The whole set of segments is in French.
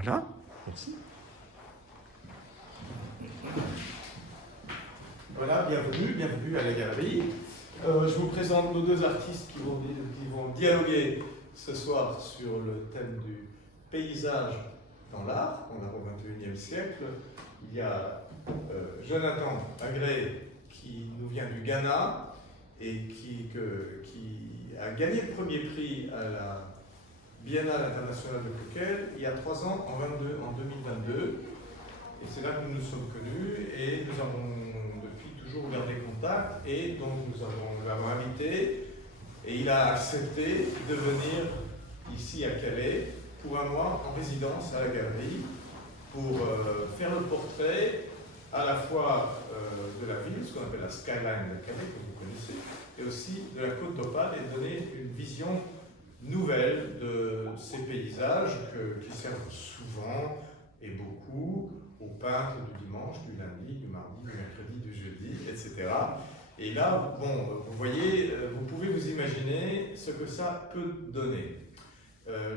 Voilà, merci. Voilà, bienvenue à la galerie. Je vous présente nos deux artistes qui vont dialoguer ce soir sur le thème du paysage dans l'art, on l'a au XXIe siècle. Il y a Jonathan Aggrey qui nous vient du Ghana et qui a gagné le premier prix à la Biennale internationale de Bruxelles il y a 3 ans, en 2022. Et c'est là que nous nous sommes connus et nous avons depuis toujours gardé contact. Et donc nous l'avons invité et il a accepté de venir ici à Calais pour 1 mois en résidence à la galerie pour faire le portrait à la fois de la ville, ce qu'on appelle la skyline de Calais, que vous connaissez, et aussi de la côte d'Opale et donner une vision nouvelle de ces paysages qui servent souvent et beaucoup aux peintres du dimanche, du lundi, du mardi, du mercredi, du jeudi, etc. Et là, bon, vous voyez, vous pouvez vous imaginer ce que ça peut donner.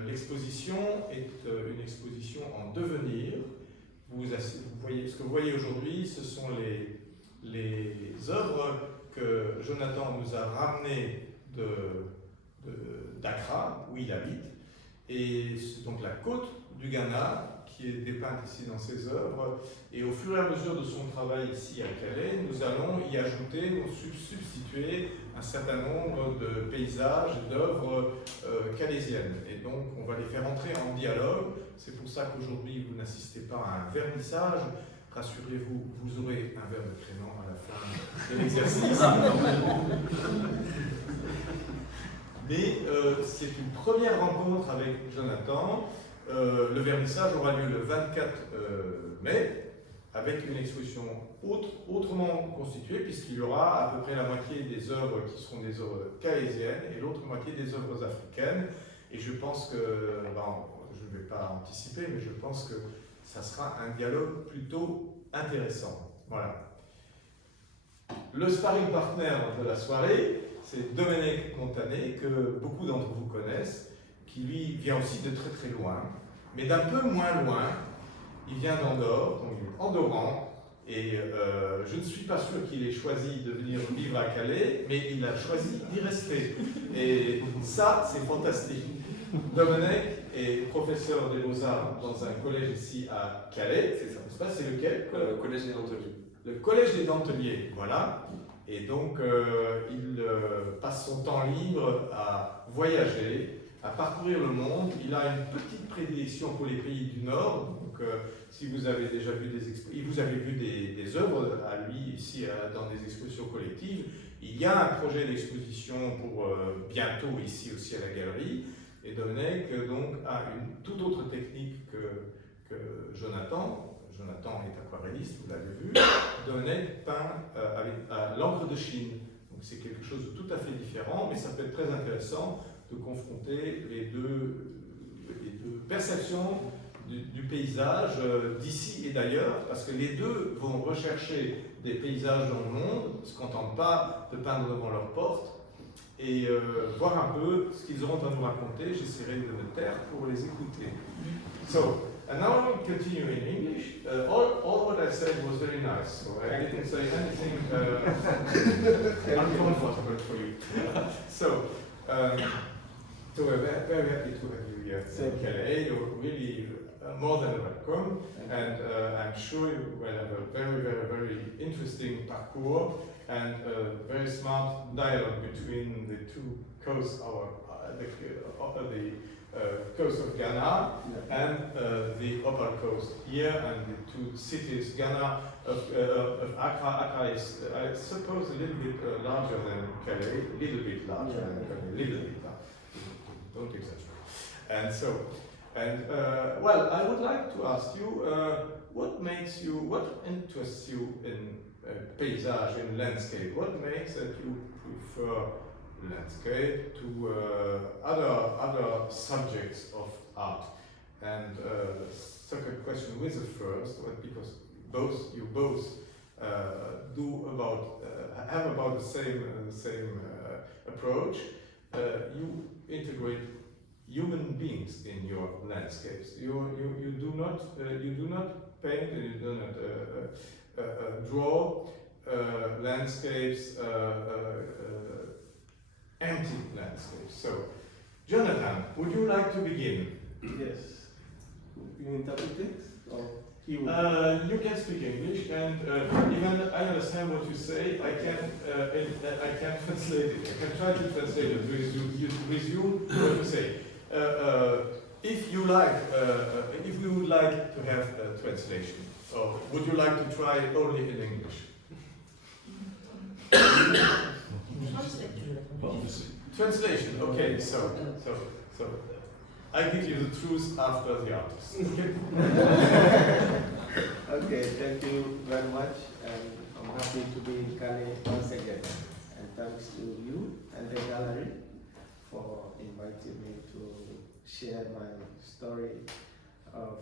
L'exposition est une exposition en devenir. Vous voyez, ce que vous voyez aujourd'hui, ce sont les œuvres que Jonathan nous a ramenées d'Accra, où il habite, et c'est donc la côte du Ghana qui est dépeinte ici dans ses œuvres, et au fur et à mesure de son travail ici à Calais, nous allons y ajouter, substituer un certain nombre de paysages, d'œuvres calaisiennes, et donc on va les faire entrer en dialogue. C'est pour ça qu'aujourd'hui vous n'assistez pas à un vernissage. Rassurez-vous, vous aurez un verre de crément à la fin de l'exercice. Mais c'est une première rencontre avec Jonathan. Le vernissage aura lieu le 24 mai, avec une exposition autrement constituée, puisqu'il y aura à peu près la moitié des œuvres qui seront des œuvres calaisiennes et l'autre moitié des œuvres africaines. Et je pense que, je ne vais pas anticiper, mais je pense que ça sera un dialogue plutôt intéressant. Voilà. Le sparring partner de la soirée, c'est Domènec Montané, que beaucoup d'entre vous connaissent, qui lui vient aussi de très très loin, mais d'un peu moins loin. Il vient d'Andorran, donc il est Andorran, et je ne suis pas sûr qu'il ait choisi de venir vivre à Calais, mais il a choisi d'y rester. Et ça, c'est fantastique. Domènec est professeur des Beaux-Arts dans un collège ici à Calais, c'est ça, n'est-ce pas? C'est lequel? Le collège des Denteliers. Le collège des Denteliers, voilà. Et donc, il passe son temps libre à voyager, à parcourir le monde. Il a une petite prédilection pour les pays du Nord. Donc, si vous avez déjà vu vous avez vu des œuvres à lui ici dans des expositions collectives, il y a un projet d'exposition pour bientôt ici aussi à la galerie. Et Domènec donc a une toute autre technique que Jonathan. Jonathan est aquarelliste, vous l'avez vu. Domènec peint à l'encre de Chine. Donc c'est quelque chose de tout à fait différent, mais ça peut être très intéressant de confronter les deux perceptions du paysage d'ici et d'ailleurs, parce que les deux vont rechercher des paysages dans le monde, ne se contentent pas de peindre devant leur porte, et voir un peu ce qu'ils auront à nous raconter. J'essaierai de me taire pour les écouter. So, and now I will continue in English. All what I said was very nice, so I didn't say anything uncomfortable for you. So we're very happy to have you here in Calais. You're really more than welcome, and I'm sure you will have a very, very, very interesting parcours and a very smart dialogue between the two coasts, the coast of Ghana and the Opal coast here, and the two cities, Ghana of Accra is, I suppose, a little bit larger than Calais, a little bit larger than Calais, little bit larger. Don't exaggerate. Well, I would like to ask you, what interests you in paysage, in landscape? What makes that you prefer landscape to other subjects of art? And second question with the first, because you both have about the same approach. You integrate human beings in your landscapes. You do do not paint and you do not draw landscapes, empty landscapes. So, Jonathan, would you like to begin? Yes. You interpret it? Or you can speak English, and even I understand what you say. I can translate it. I can try to translate it with you what you say. If you like, if we would like to have a translation, or would you like to try it only in English? Translation. Okay. So. I give you the truth after the artist. Okay. Okay, thank you very much, and I'm happy to be in Calais once again. And thanks to you and the gallery for inviting me to share my story of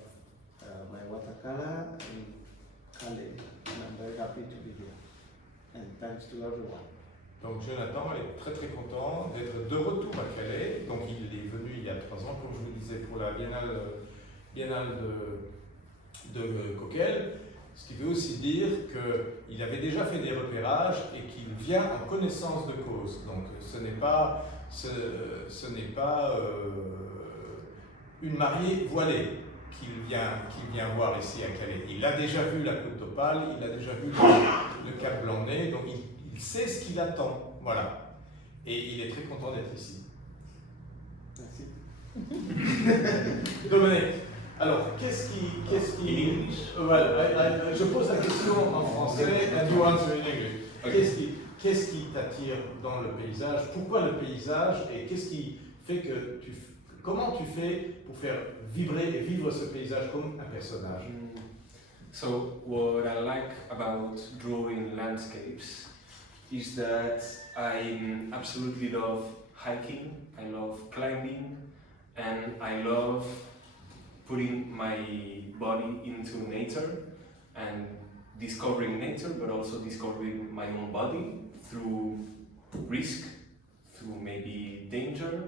my watercolor in Calais. And I'm very happy to be here. And thanks to everyone. Donc Jonathan est très très content d'être de retour à Calais. Donc il est venu il y a 3 ans, comme je vous disais, pour la biennale de Coquel. Ce qui veut aussi dire qu'il avait déjà fait des repérages et qu'il vient en connaissance de cause. Donc ce n'est pas une mariée voilée qu'il vient voir ici à Calais. Il a déjà vu la Côte d'Opale, il a déjà vu le Cap Blanc-Nez, donc il sait ce qu'il attend, voilà. Et il est très content d'être ici. Merci. Domènec, alors qu'est-ce qui voilà, je pose la question en français and you answer in English. Okay. Qu'est-ce qui t'attire dans le paysage? Pourquoi le paysage? Et qu'est-ce qui fait que comment tu fais pour faire vibrer et vivre ce paysage comme un personnage? So what I like about drawing landscapes is that I absolutely love hiking, I love climbing, and I love putting my body into nature and discovering nature, but also discovering my own body through risk, through maybe danger,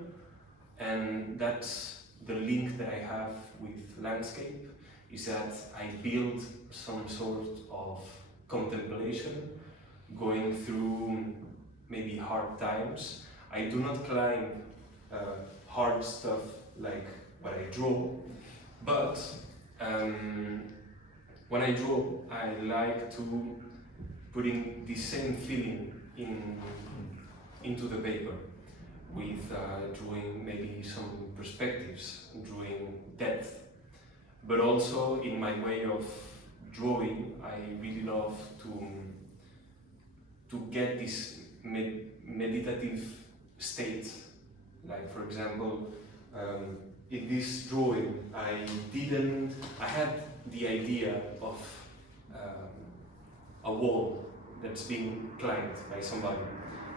and that's the link that I have with landscape, is that I build some sort of contemplation going through maybe hard times. I do not climb hard stuff like what I draw, but when I draw, I like to put in the same feeling into the paper with drawing maybe some perspectives, drawing depth, but also in my way of drawing, I really love to get this meditative state. Like for example, in this drawing, I had the idea of a wall that's being climbed by somebody,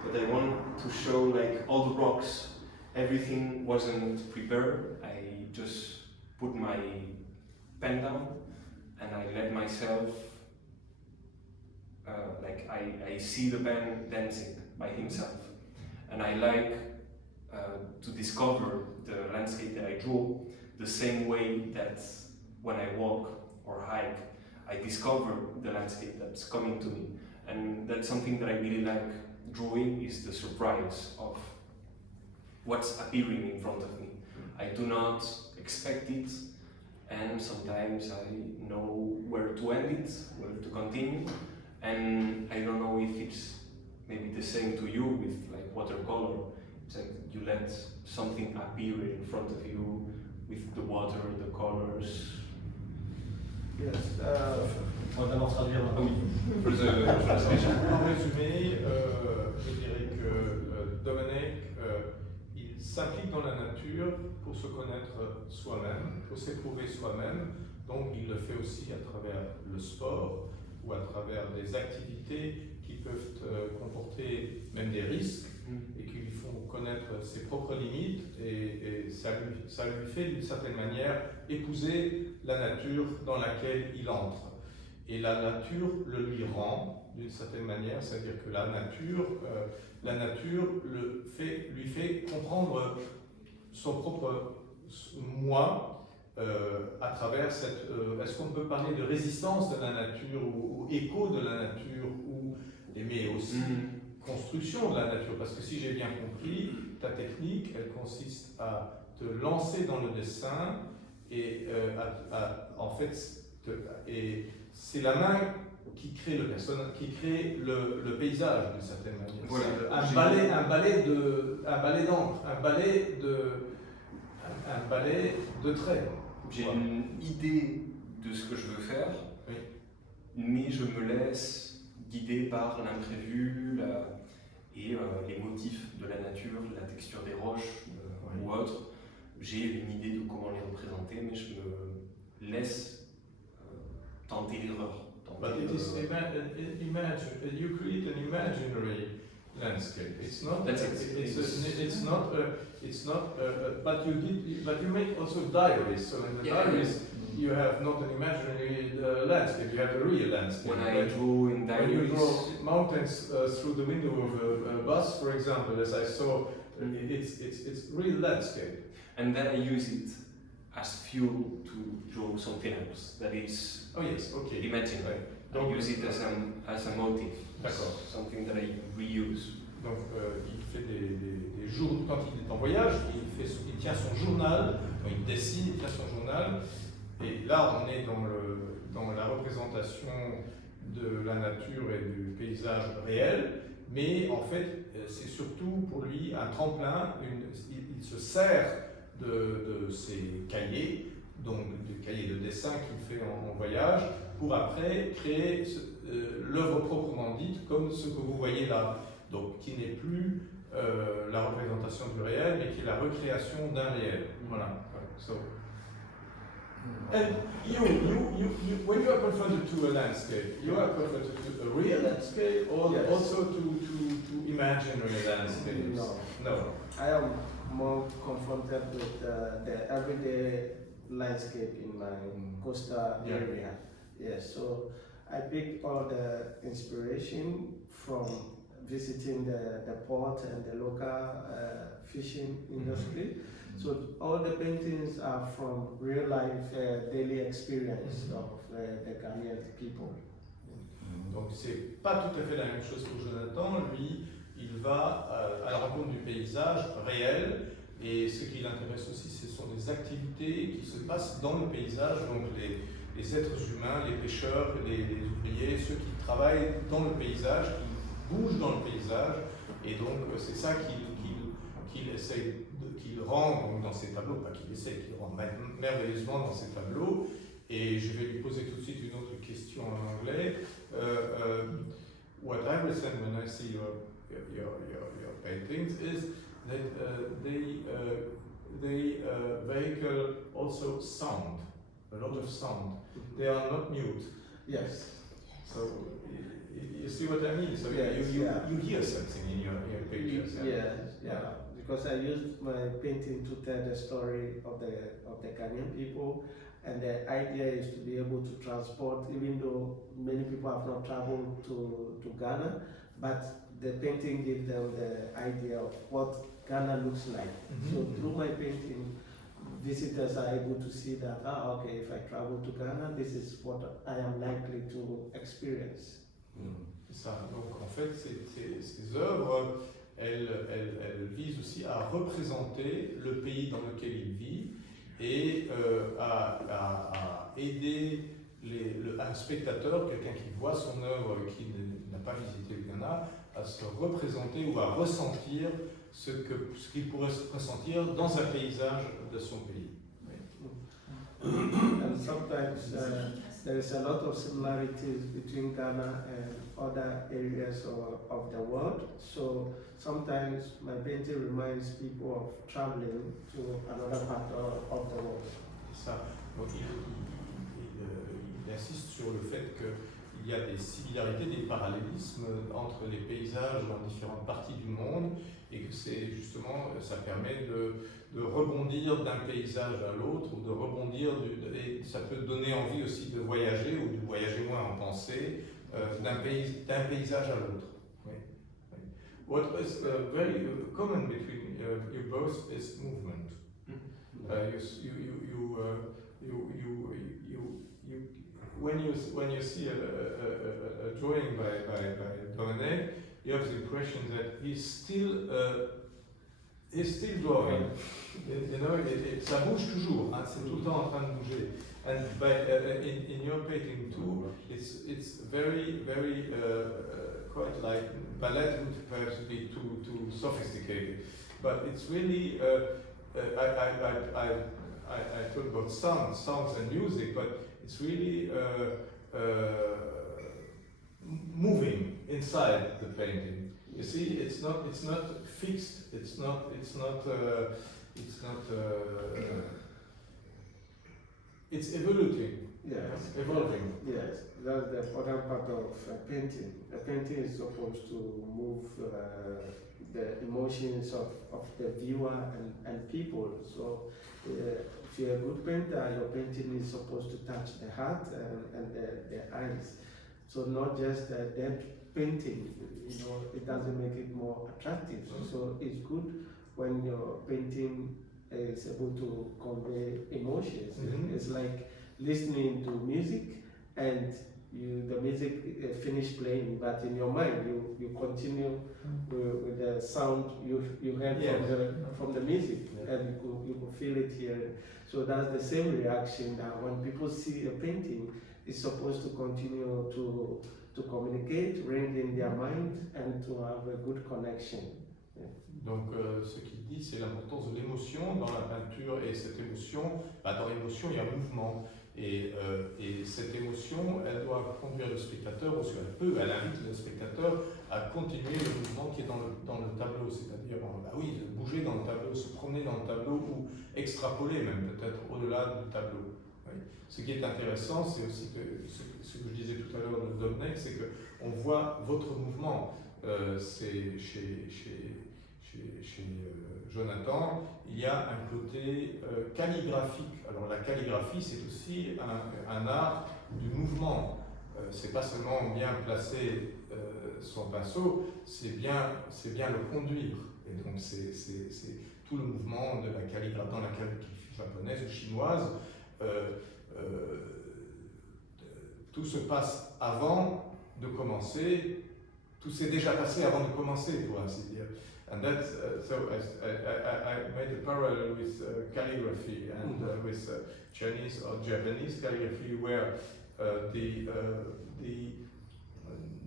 but I want to show like all the rocks, everything wasn't prepared. I just put my pen down and I let myself I see the pen dancing by himself, and I like to discover the landscape that I draw the same way that when I walk or hike, I discover the landscape that's coming to me, and that's something that I really like drawing, is the surprise of what's appearing in front of me. I do not expect it, and sometimes I know where to end it, where to continue, and I don't know if it's maybe the same to you with like watercolor. It's like you let something appear in front of you with the water, the colors. Yes. On va d'abord traduire. Ah oui. En résumé, je dirais que Domènec, il s'implique dans la nature pour se connaître soi-même, pour s'éprouver soi-même. Donc il le fait aussi à travers le sport ou à travers des activités qui peuvent comporter même des risques et qui lui font connaître ses propres limites, et ça lui fait d'une certaine manière épouser la nature dans laquelle il entre. Et la nature le lui rend d'une certaine manière, c'est-à-dire que la nature lui fait comprendre son propre moi, à travers cette... Est-ce qu'on peut parler de résistance de la nature ou écho de la nature mais aussi construction de la nature? Parce que si j'ai bien compris, ta technique, elle consiste à te lancer dans le dessin et en fait, et c'est la main qui crée le personnage, qui crée le paysage d'une certaine manière. Voilà. Un balai d'encre, un balai de traits. J'ai une idée de ce que je veux faire, oui. Mais je me laisse guider par l'imprévu et les motifs de la nature, la texture des roches ou autre. J'ai une idée de comment les représenter, mais je me laisse tenter l'erreur. But it is you create an imaginary landscape. It's not. That's it. It's not. But you make also diaries. So in the diaries, you have not an imaginary landscape. You have a real landscape. When I draw in diaries, when you draw mountains through the window of a bus, for example, as I saw, it's real landscape. And then I use it as fuel to draw something else that is imaginary. I use it as a motif. D'accord. Something that I reuse. Donc il fait des jours, quand il est en voyage, il tient son journal, il dessine, il tient son journal, et là on est dans la représentation de la nature et du paysage réel, mais en fait c'est surtout pour lui un tremplin, il se sert de ses cahiers, donc des cahiers de dessin qu'il fait en voyage, pour après créer l'œuvre proprement dite, comme ce que vous voyez là. Donc qui n'est plus la représentation du réel, mais qui est la recréation d'un réel. Voilà. So, and when you are confronted to a landscape, you are confronted to a real landscape, or also to imaginary landscapes? No. I am more confronted with the everyday landscape in my coastal area. Yes, so I pick all the inspiration from visiting the port and the local fishing industry. So all the paintings are from real life daily experience of the Ghanaian people. Donc c'est pas tout à fait la même chose pour Jonathan. Lui, il va à la rencontre du paysage réel, et ce qui l'intéresse aussi, ce sont des activités qui se passent dans le paysage, donc les êtres humains, les pêcheurs, les ouvriers, ceux qui travaillent dans le paysage, qui bougent dans le paysage, et donc c'est ça qu'il essaye, qu'il rend donc, dans ses tableaux, pas qu'il essaye, qu'il rend merveilleusement dans ses tableaux. Et je vais lui poser tout de suite une autre question en anglais. What I understand when I see your paintings is that they vehicle also sound, a lot of sound. They are not mute. Yes. So you see what I mean? So you hear something in your pictures. Yeah. Because I used my painting to tell the story of the Ghanaian people, and the idea is to be able to transport, even though many people have not traveled to Ghana, but the painting gives them the idea of what Ghana looks like. So through my painting, visitors are able to see that, if I travel to Ghana, this is what I am likely to experience. C'est ça. Donc en fait, ces œuvres, elles visent aussi à représenter le pays dans lequel il vit et à aider un spectateur, quelqu'un qui voit son œuvre et qui n'a pas visité le Ghana, à se représenter ou à ressentir ce qu'il pourrait ressentir dans un paysage de son pays. And sometimes there is a lot of similarities between Ghana and other areas of the world. So sometimes my painting reminds people of traveling to another part of the world. C'est ça. Donc il insiste sur le fait qu'il y a des similarités, des parallélismes entre les paysages dans différentes parties du monde, et que c'est justement, ça permet de rebondir d'un paysage à l'autre, ou de rebondir, et ça peut donner envie aussi de voyager, ou de voyager moins en pensée, d'un paysage à l'autre. Oui. What is very common between you both is movement. when you see a drawing by Domènec, you have the impression that he's still drawing. You know, ça bouge toujours. Hein, c'est tout le temps en train de bouger. And in your painting too, it's very quite like ballet would perhaps be too sophisticated, but it's really I talk about sounds and music, but it's really moving inside the painting. You see, it's not fixed. It's evolving. Yes. Evolving. Yes, that's the important part of painting. A painting is supposed to move the emotions of the viewer and people. So if you're a good painter, your painting is supposed to touch the heart and the eyes. So not just a dead painting, you know, it doesn't make it more attractive. So it's good when your painting is able to convey emotions. It's like listening to music and the music finished playing, but in your mind you continue with the sound you heard from the music, and you could feel it here. So that's the same reaction that when people see a painting, it's supposed to continue to communicate, ring in their mind, and to have a good connection. Donc ce qu'il dit, c'est l'importance de l'émotion dans la peinture, et cette émotion, dans l'émotion il y a un mouvement, et cette émotion, elle doit conduire le spectateur, ou elle invite le spectateur à continuer le mouvement qui est dans le tableau, c'est-à-dire bouger dans le tableau, se promener dans le tableau, ou extrapoler même peut-être au-delà du tableau. Oui. Ce qui est intéressant, c'est aussi ce que je disais tout à l'heure de Domènec, c'est qu'on voit votre mouvement. C'est chez Jonathan, il y a un côté calligraphique. Alors la calligraphie, c'est aussi un art du mouvement. C'est pas seulement bien placer son pinceau, c'est bien le conduire. Et donc c'est tout le mouvement de la calligraphie dans la calligraphie japonaise ou chinoise. Tout se passe avant de commencer. Tout s'est déjà passé avant de commencer, pour ainsi dire. And that's so I made a parallel with calligraphy and with Chinese or Japanese calligraphy, where the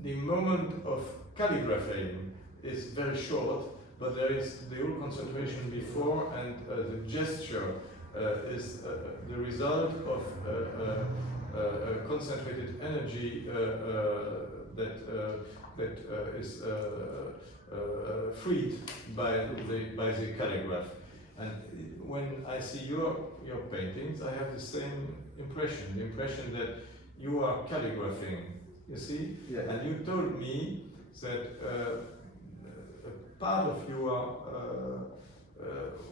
moment of calligraphing is very short, but there is the whole concentration before, and the gesture is the result of a concentrated energy that is freed by the calligraph. And when I see your paintings, I have the same impression, the impression that you are calligraphing, you see? Yeah. And you told me that a part of your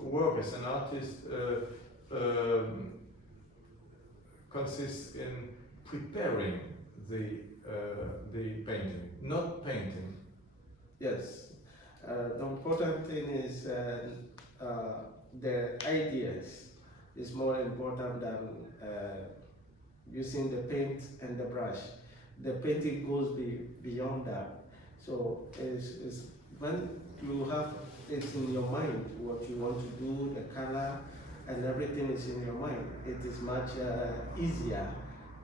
work as an artist consists in preparing the painting, not painting. Yes. The important thing is the ideas is more important than using the paint and the brush. The painting goes beyond that. So it's when you have it in your mind, what you want to do, the color, and everything is in your mind, it is much easier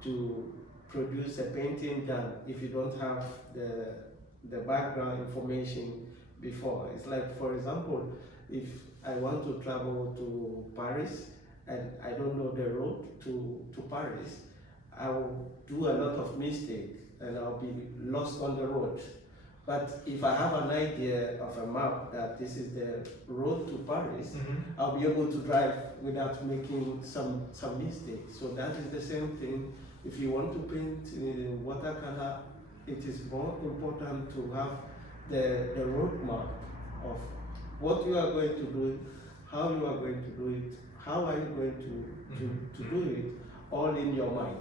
to produce a painting than if you don't have the background information before. It's like, for example, if I want to travel to Paris and I don't know the road to Paris, I will do a lot of mistakes and I'll be lost on the road. But if I have an idea of a map that this is the road to Paris, I'll be able to drive without making some mistakes. So that is the same thing. If you want to paint in watercolor, it is more important to have the roadmap of what you are going to do, how you are going to do it, how are you going to do it, all in your mind.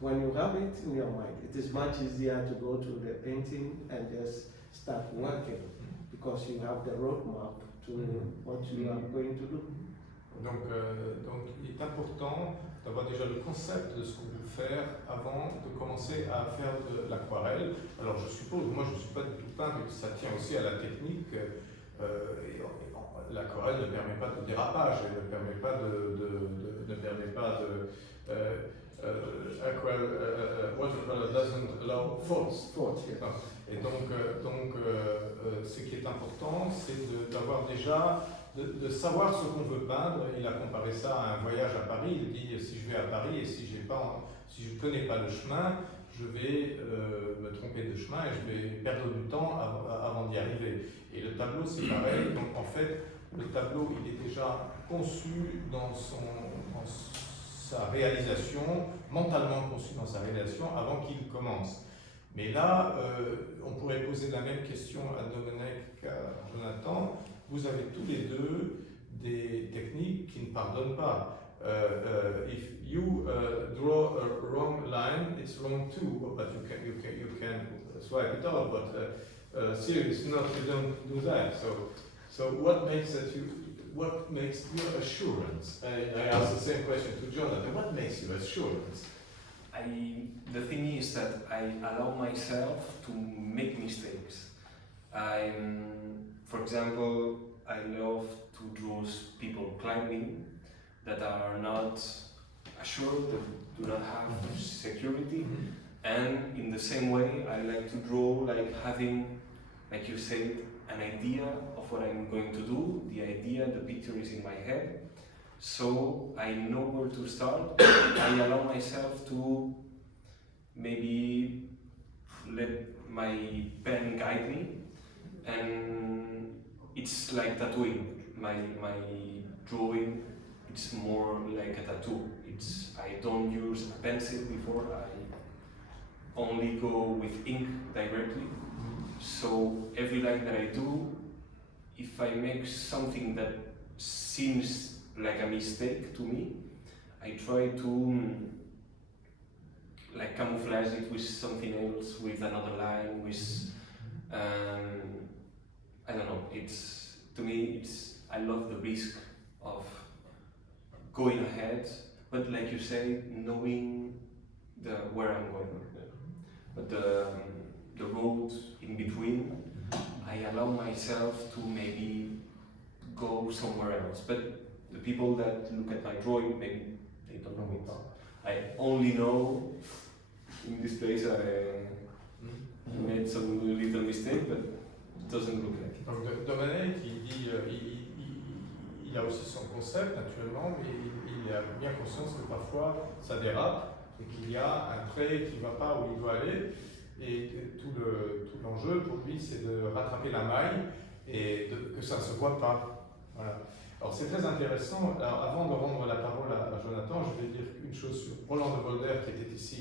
When you have it in your mind, it is much easier to go to the painting and just start working because you have the roadmap to what you are going to do. Donc il est important d'avoir déjà le concept de ce qu'on veut faire avant de commencer à faire de l'aquarelle. Alors je suppose, moi je ne suis pas du tout peintre, et ça tient aussi à la technique. L'aquarelle ne permet pas de dérapage, elle ne permet pas watercolor doesn't allow faults. Et donc ce qui est important, c'est d'avoir déjà, de savoir ce qu'on veut peindre. Il a comparé ça à un voyage à Paris. Il dit, si je vais à Paris et si je ne connais pas le chemin, je vais me tromper de chemin et je vais perdre du temps avant d'y arriver. Et le tableau, c'est pareil. Donc en fait, le tableau, il est déjà conçu dans sa réalisation, mentalement conçu dans sa réalisation avant qu'il commence. Mais là, on pourrait poser la même question à Domènec qu'à Jonathan. Vous avez tous les deux des techniques qui ne pardonnent pas. If you draw a wrong line, it's wrong too, but you can swipe it off. But seriously, no, you don't do that. So what makes your assurance? I asked the same question to Jonathan. What makes your assurance? The thing is that I allow myself to make mistakes. For example, I love to draw people climbing that are not assured, that do not have security. And in the same way, I like to draw like having, like you said, an idea of what I'm going to do. The idea, the picture is in my head. So I know where to start. I allow myself to maybe let my pen guide me, and it's like tattooing. My drawing, it's more like a tattoo. I don't use a pencil before. I only go with ink directly. So every line that I do, if I make something that seems like a mistake to me, I try to like camouflage it with something else, with another line, with I don't know. To me, I love the risk of going ahead, but like you say, knowing where I'm going. But the road in between, I allow myself to maybe go somewhere else. But the people that look at my drawing, maybe they don't know it. I only know in this place I made some little mistake, but it doesn't look like it. Donc Domènec, il a aussi son concept naturellement, mais il a bien conscience que parfois ça dérape et qu'il y a un trait qui ne va pas où il doit aller. Et tout l'enjeu pour lui, c'est de rattraper la maille et que ça ne se voit pas. Voilà. Alors c'est très intéressant. Alors, avant de rendre la parole à Jonathan, je vais dire une chose sur Roland de Volder qui était ici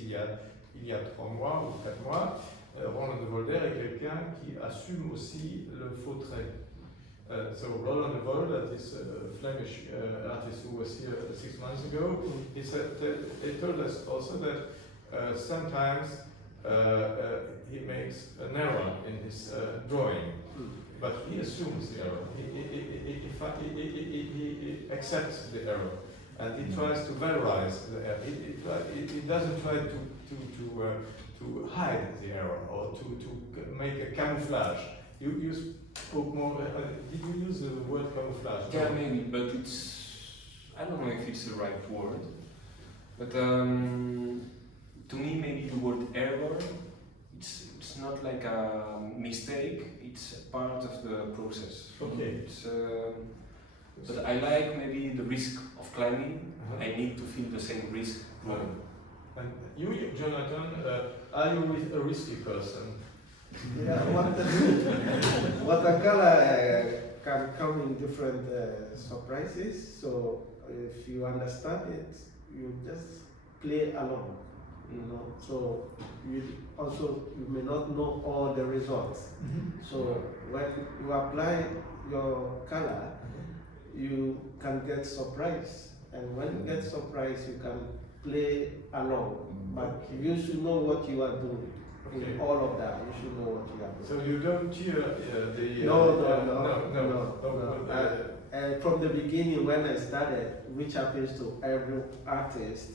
il y a 3 mois ou 4 mois. Roland de Volder est quelqu'un qui assume aussi le faux trait. So Roland de Volder, this Flemish artist who was here 6 months ago, he told us also that sometimes he makes an error in his drawing, but he assumes the error. He accepts the error, and he tries to valorize the error. He doesn't try to hide the error or to make a camouflage. You spoke more. Did you use the word camouflage? Yeah, maybe, but I don't know if it's the right word. But to me, maybe the word error, it's not like a mistake, it's part of the process. Okay. But I like maybe the risk of climbing. I need to feel the same risk. And you, Jonathan, are you a risky person? Yeah, watercolor can come in different surprises, so if you understand it, you just play along, you know. So you may not know all the results. So when you apply your color, you can get surprised, and when you get surprised, you can play along. But you should know what you are doing. In all of that, you should know what you are doing. So you don't cheer the... No. from the beginning when I started, which happens to every artist,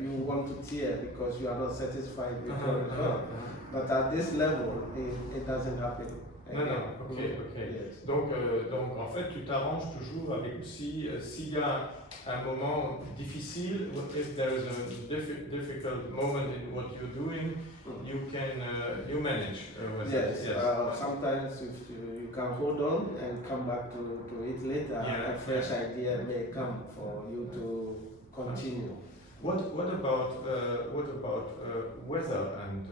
you want to tear because you are not satisfied with your result. But at this level, it doesn't happen. Non, ok. Yes. Donc en fait, tu t'arranges toujours avec s'il y a un moment difficile, if there is a difficult moment in what you're doing, you can you manage. Yes. Sometimes if you can hold on and come back to it later, a fresh idea may come for you to continue. What about weather and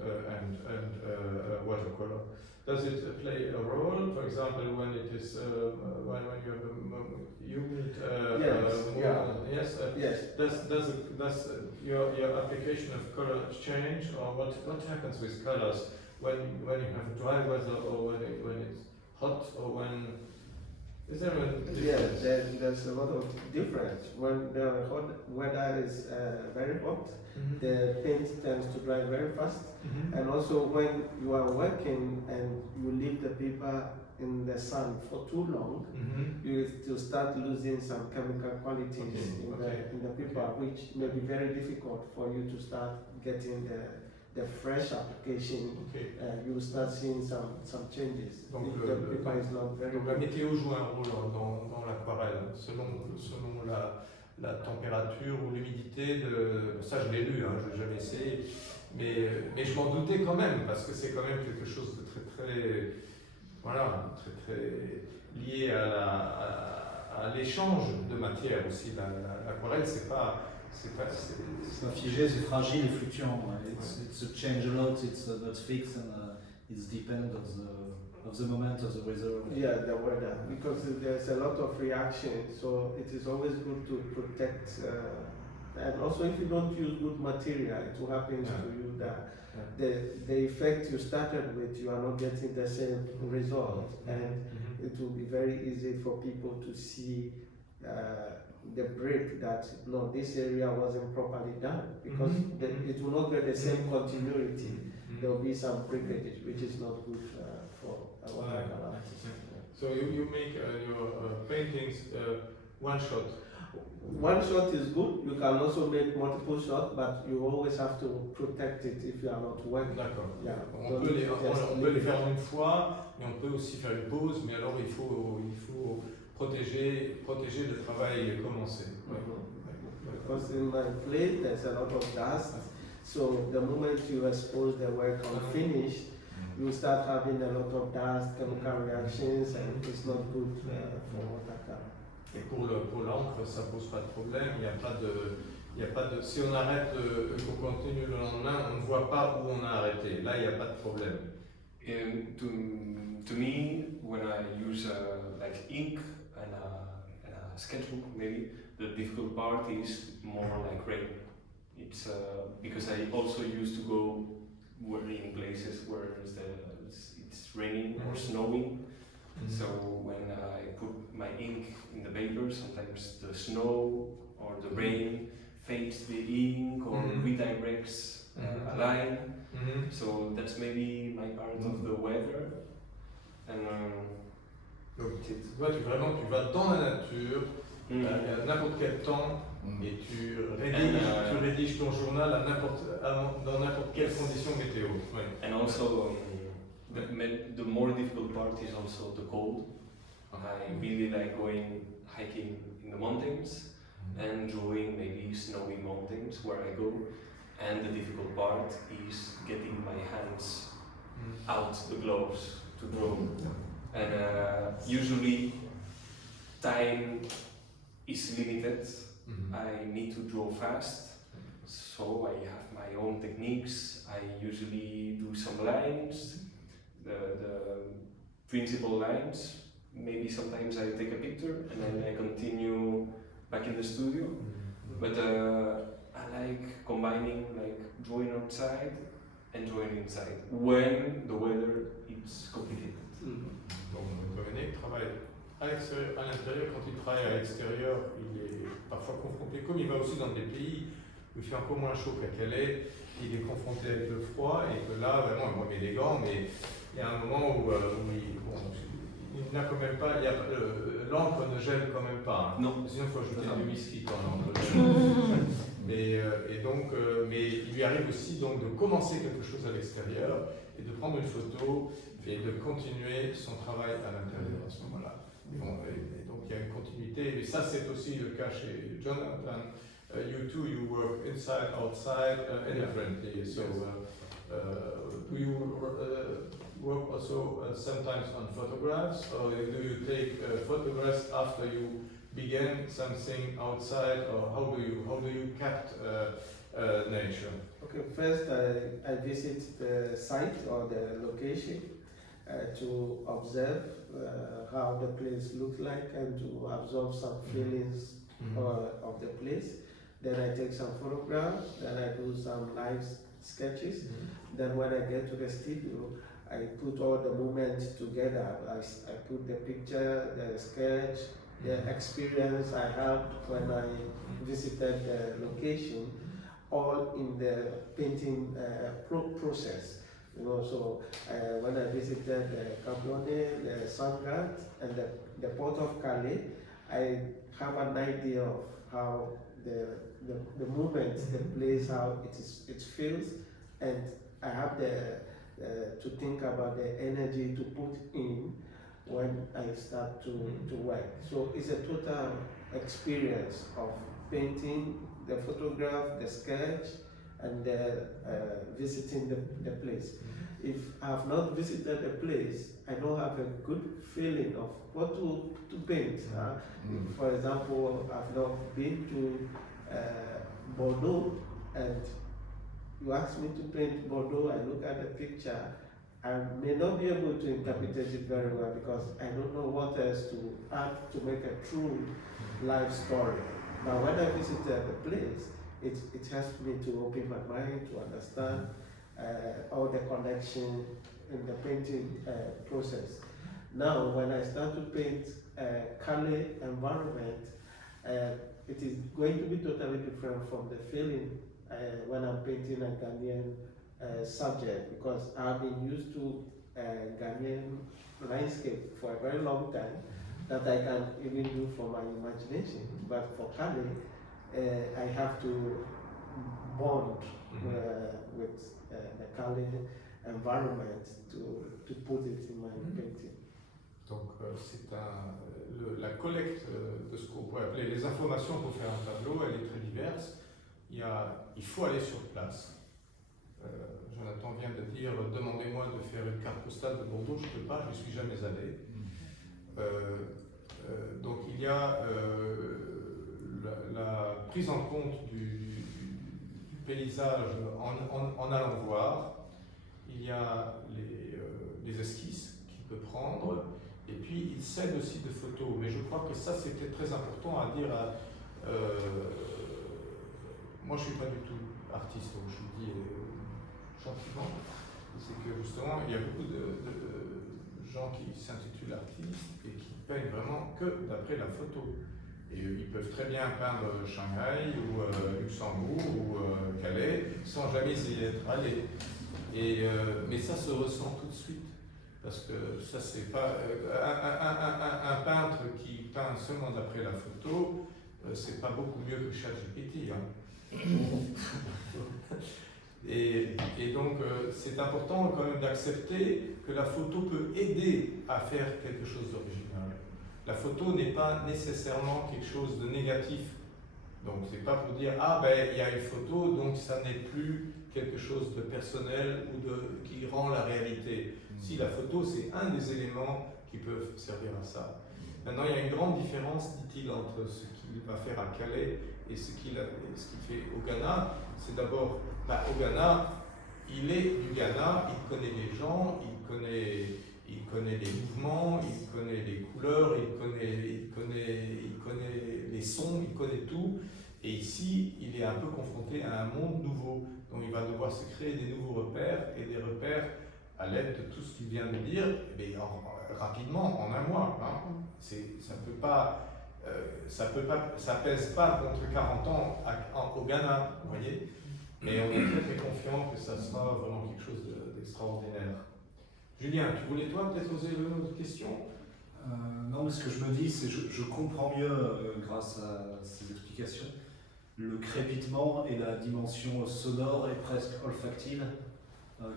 watercolor? Does it play a role? For example, when it is when you have a humid yes. Does your application of color change, or what happens with colors when you have dry weather, or when it's hot, or when is there a difference? Yes, there's a lot of difference. When the hot weather is very hot, the paint tends to dry very fast. And also when you are working and you leave the paper in the sun for too long, you start losing some chemical qualities in the paper, which may be very difficult for you to start getting the fresh application. You will start seeing some changes. Donc, the paper is not very donc la météo joue un rôle dans l'aquarelle, selon la température ou l'humidité de... Ça je l'ai lu, je l'ai jamais essayé, mais je m'en doutais quand même, parce que c'est quand même quelque chose de très lié à l'échange de matière aussi. L'aquarelle, c'est pas figé, c'est fragile et fluctuant. It's a change a lot, it's not fixed, and it's depend of the moment of the weather. Yeah, the weather, because there's a lot of reaction, so it is always good to protect. And also, if you don't use good material, it will happen to you that the effect you started with, you are not getting the same result, and it will be very easy for people to see the break that no, this area wasn't properly done, because it will not get the same continuity. There will be some breakage, which is not good for a watercolor artist. So you make your paintings one shot. One shot is good. You can also make multiple shots, but you always have to protect it if you are not working. D'accord. Yeah. On peut les faire une fois, mais on peut aussi faire une pause. Mais alors il faut protéger le travail commencé. Because in my plate there's a lot of dust, so the moment you expose the work unfinished, you start having a lot of dust, chemical reactions, and it's not good for watercolor. Et pour l'encre, ça pose pas de problème. Il y a pas de. Si on arrête, qu'on continue le lendemain, on ne voit pas où on a arrêté. Là, il n'y a pas de problème. To me, when I use like ink and a sketchbook, maybe the difficult part is more like rain. It's because I also used to go in places where it's raining or snowing. So when I put my ink in the paper, sometimes the snow or the rain fades the ink or redirects a line. So that's maybe my part of the weather. And donc toi, tu vas dans la nature, à n'importe quel temps, et tu rédiges ton journal dans n'importe quelle condition météo. And also the more difficult part is also the cold. I really like going hiking in the mountains and drawing maybe snowy mountains where I go. And the difficult part is getting my hands out the gloves to draw. And usually time is limited. I need to draw fast, so I have my own techniques. I usually do some lines, the principal lines. Maybe sometimes I take a picture and then I continue back in the studio. But I like combining like drawing outside and drawing inside when the weather is complicated. Donc Domènec travaille à l'intérieur. Quand il travaille à l'extérieur, il est parfois confronté, comme il va aussi dans des pays où il fait encore moins chaud qu'à Calais, il est confronté avec le froid, et que là, vraiment, il met des gants, mais il y a un moment où il Il n'a quand même pas, l'encre ne gèle quand même pas. Hein. Non. Sinon, il faut ajouter du whisky quand l'encre gèle. Mais il lui arrive aussi donc de commencer quelque chose à l'extérieur et de prendre une photo et de continuer son travail à l'intérieur à ce moment-là. Et donc il y a une continuité. Et ça, c'est aussi le cas chez Jonathan. You too, you work inside, outside, and differently. So, do you work also sometimes on photographs, or do you take photographs after you begin something outside, or how do you capture nature? Okay, first I visit the site or the location to observe how the place looks like and to absorb some feelings of the place. Then I take some photographs, then I do some live sketches. Then when I get to the studio, I put all the moments together. I put the picture, the sketch, the experience I had when I visited the location, all in the painting process. You know, so when I visited the Cablone, the Sangrat, and the port of Calais, I have an idea of how the moment, the place, how it feels, and I have to think about the energy to put in when I start to work. So it's a total experience of painting, the photograph, the sketch, and visiting the place. If I have not visited a place, I don't have a good feeling of what to paint. For example, I've not been to Bordeaux, and you ask me to paint Bordeaux, I look at the picture, I may not be able to interpret it very well because I don't know what else to add to make a true life story. But when I visited the place, it helps me to open my mind, to understand all the connection in the painting process. Now, when I start to paint Calais environment, it is going to be totally different from the feeling when I'm painting a Ghanaian subject, because I've been used to Ghanaian landscape for a very long time that I can even do from my imagination. But for Calais, I have to bond with the Calais environment to put it in my painting. Donc c'est la collecte de ce qu'on pourrait appeler les informations pour faire un tableau, elle est très diverse. Il faut aller sur place. Jonathan vient de dire, demandez-moi de faire une carte postale de Bordeaux, je ne peux pas, je n'y suis jamais allé. Donc il y a la prise en compte du paysage en allant voir. Il y a les esquisses qu'il peut prendre, et puis il cède aussi des photos. Mais je crois que ça c'était très important à dire. Moi je ne suis pas du tout artiste, donc je vous dis gentiment. C'est que justement il y a beaucoup de gens qui s'intitulent artistes et qui peignent vraiment que d'après la photo. Et ils peuvent très bien peindre Shanghai ou Luxembourg ou Calais sans jamais y être allés. Mais ça se ressent tout de suite, parce que ça c'est pas un peintre qui peint seulement d'après la photo, c'est pas beaucoup mieux que ChatGPT. Et donc c'est important quand même d'accepter que la photo peut aider à faire quelque chose d'original. La photo n'est pas nécessairement quelque chose de négatif. Donc c'est pas pour dire ah ben il y a une photo donc ça n'est plus quelque chose de personnel ou qui rend la réalité. Si la photo c'est un des éléments qui peuvent servir à ça. Maintenant il y a une grande différence, dit-il, entre ce qu'il va faire à Calais et ce qu'il fait au Ghana. C'est d'abord au Ghana, il est du Ghana, il connaît les gens, il connaît les mouvements, il connaît les couleurs, il connaît les sons, il connaît tout. Et ici, il est un peu confronté à un monde nouveau. Donc il va devoir se créer des nouveaux repères, et des repères à l'aide de tout ce qu'il vient de dire, mais rapidement, en un mois. Ça pèse pas contre 40 ans au Ghana, vous voyez. Mais on est très très confiant que ça sera vraiment quelque chose d'extraordinaire. Julien, tu voulais toi peut-être poser une autre question? Non, mais ce que je me dis, c'est que je comprends mieux, grâce à ces explications, le crépitement et la dimension sonore et presque olfactive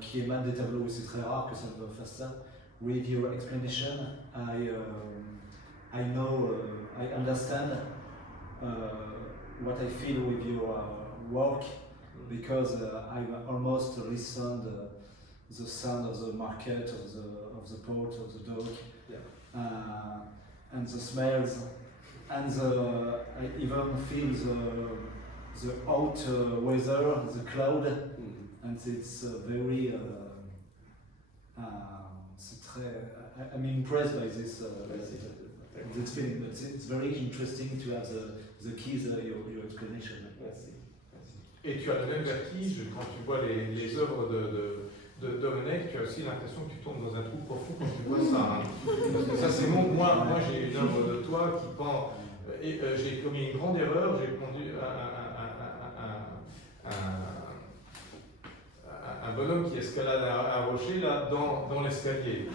qui émanent des tableaux. Et c'est très rare que ça me fasse ça. With your explanation, I know, I understand what I feel with your work, because I almost listened the sound of the market, of the pot, of the dog, and the smells, and I even feel the hot weather, the cloud, and it's very. C'est très. I'm impressed by this feeling, but it's very interesting to have the keys, your explanation. Merci. Et tu as le même vertige quand tu vois les œuvres de Domènec, tu as aussi l'impression que tu tombes dans un trou profond quand tu vois ça. Hein. Parce que ça, c'est moi j'ai une œuvre de toi qui pend. Et j'ai commis une grande erreur, j'ai pondu un bonhomme qui escalade un rocher là dans l'escalier.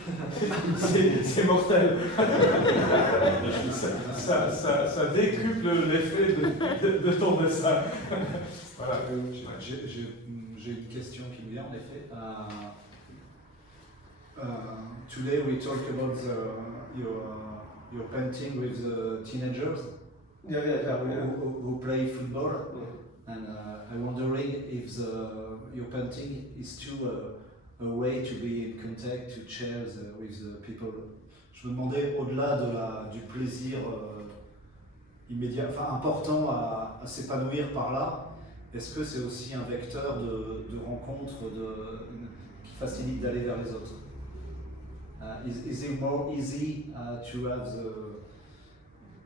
c'est mortel. ça décuple l'effet de ton dessin. Voilà. J'ai une question qui me vient en effet. Today we talk about your painting with the teenagers who play football, and I'm wondering if your painting is too a way to be in contact, to share with the people. Je me demandais, au-delà du plaisir immédiat, enfin important à s'épanouir par là, est-ce que c'est aussi un vecteur de rencontre qui facilite d'aller vers les autres? Is it more easy to have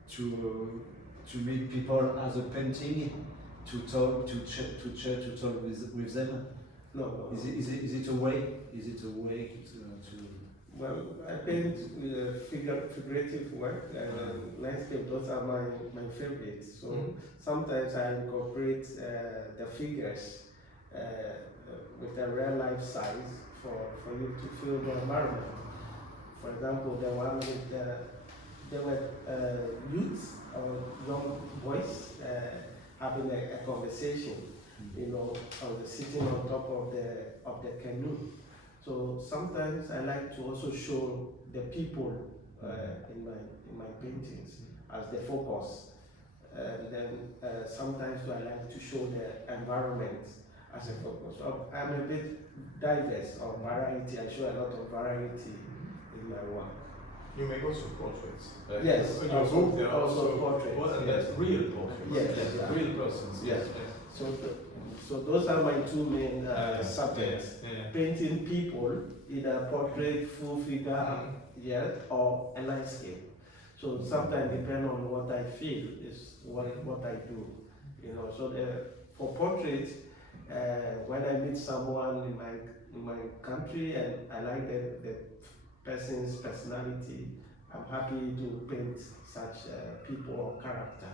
to meet people as a painting, to talk, to talk with them? No. Is it a way? Is it a way to? Well, I paint figurative work, landscape. Those are my favorites. So sometimes I incorporate the figures with a real life size for you to feel the environment. For example, the one with there were youths or young boys having a conversation, sitting on top of the canoe. So sometimes I like to also show the people in my paintings as the focus. Then sometimes I like to show the environment as a focus. So I'm a bit diverse of variety. I show a lot of variety in my work. You make also portraits. Yes, in your book there are also portraits. Well, and that's real portraits. Yes, real persons. Yes. So those are my two main subjects. Painting people, either portrait, full figure, or a landscape. So sometimes depending on what I feel is what I do. So for portrait, when I meet someone in my country and I like the person's personality, I'm happy to paint such people or character.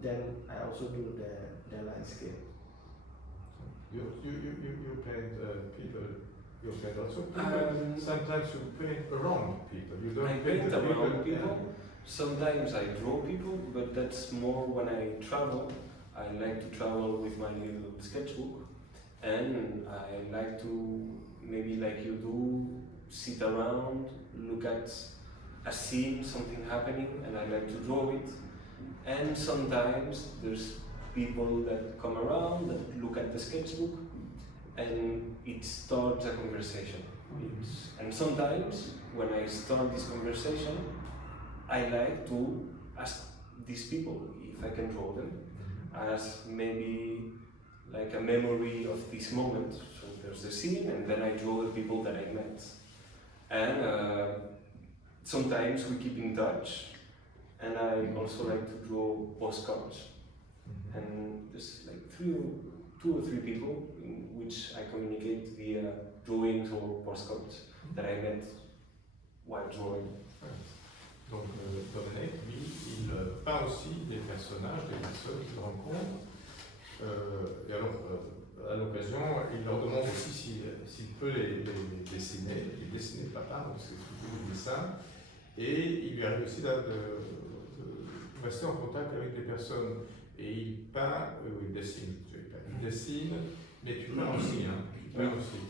Then I also do the landscape. You paint people. You paint also people. Sometimes you paint around people. You don't paint the around people. Sometimes I draw people, but that's more when I travel. I like to travel with my little sketchbook, and I like to, maybe like you do, sit around, look at a scene, something happening, and I like to draw it. And sometimes there's people that come around, that look at the sketchbook, and it starts a conversation. And sometimes, when I start this conversation, I like to ask these people if I can draw them, as maybe like a memory of this moment. So there's the scene, and then I draw the people that I met. And sometimes we keep in touch, and I also like to draw postcards. And there's like two or three people in which I communicate via drawings or postcards that I met while drawing. Donc Domènec, lui, il peint aussi des personnages, des personnes qu'il rencontre. Et alors, à l'occasion, il leur demande aussi s'il peut les dessiner. Il dessine pas peindre, parce que c'est plutôt du dessin. Et il lui arrive aussi de rester en contact avec des personnes. Et il peint, il dessine, il dessine, mais tu peins aussi, hein, tu peins aussi.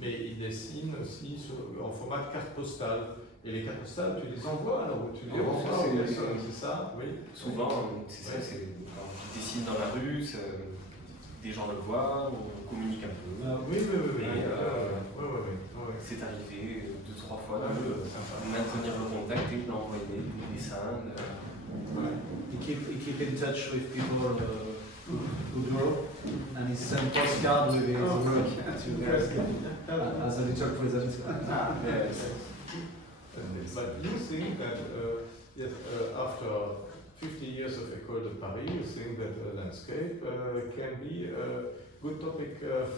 Mais il dessine aussi en format de carte postale. Et les cartes postales, tu les envoies, alors tu les renvoies aux personnes, c'est ça? Oui. Souvent, c'est ça, c'est quand tu dessines dans la rue, des gens le voient, on communique un peu. Oui. C'est arrivé 2-3 fois de maintenir le contact et d'envoyer des dessins. He keep in touch with people who draw, and he send postcard with his work to as a little present. But you think that yes, after 50 years of École de Paris, you think that landscape can be a good topic of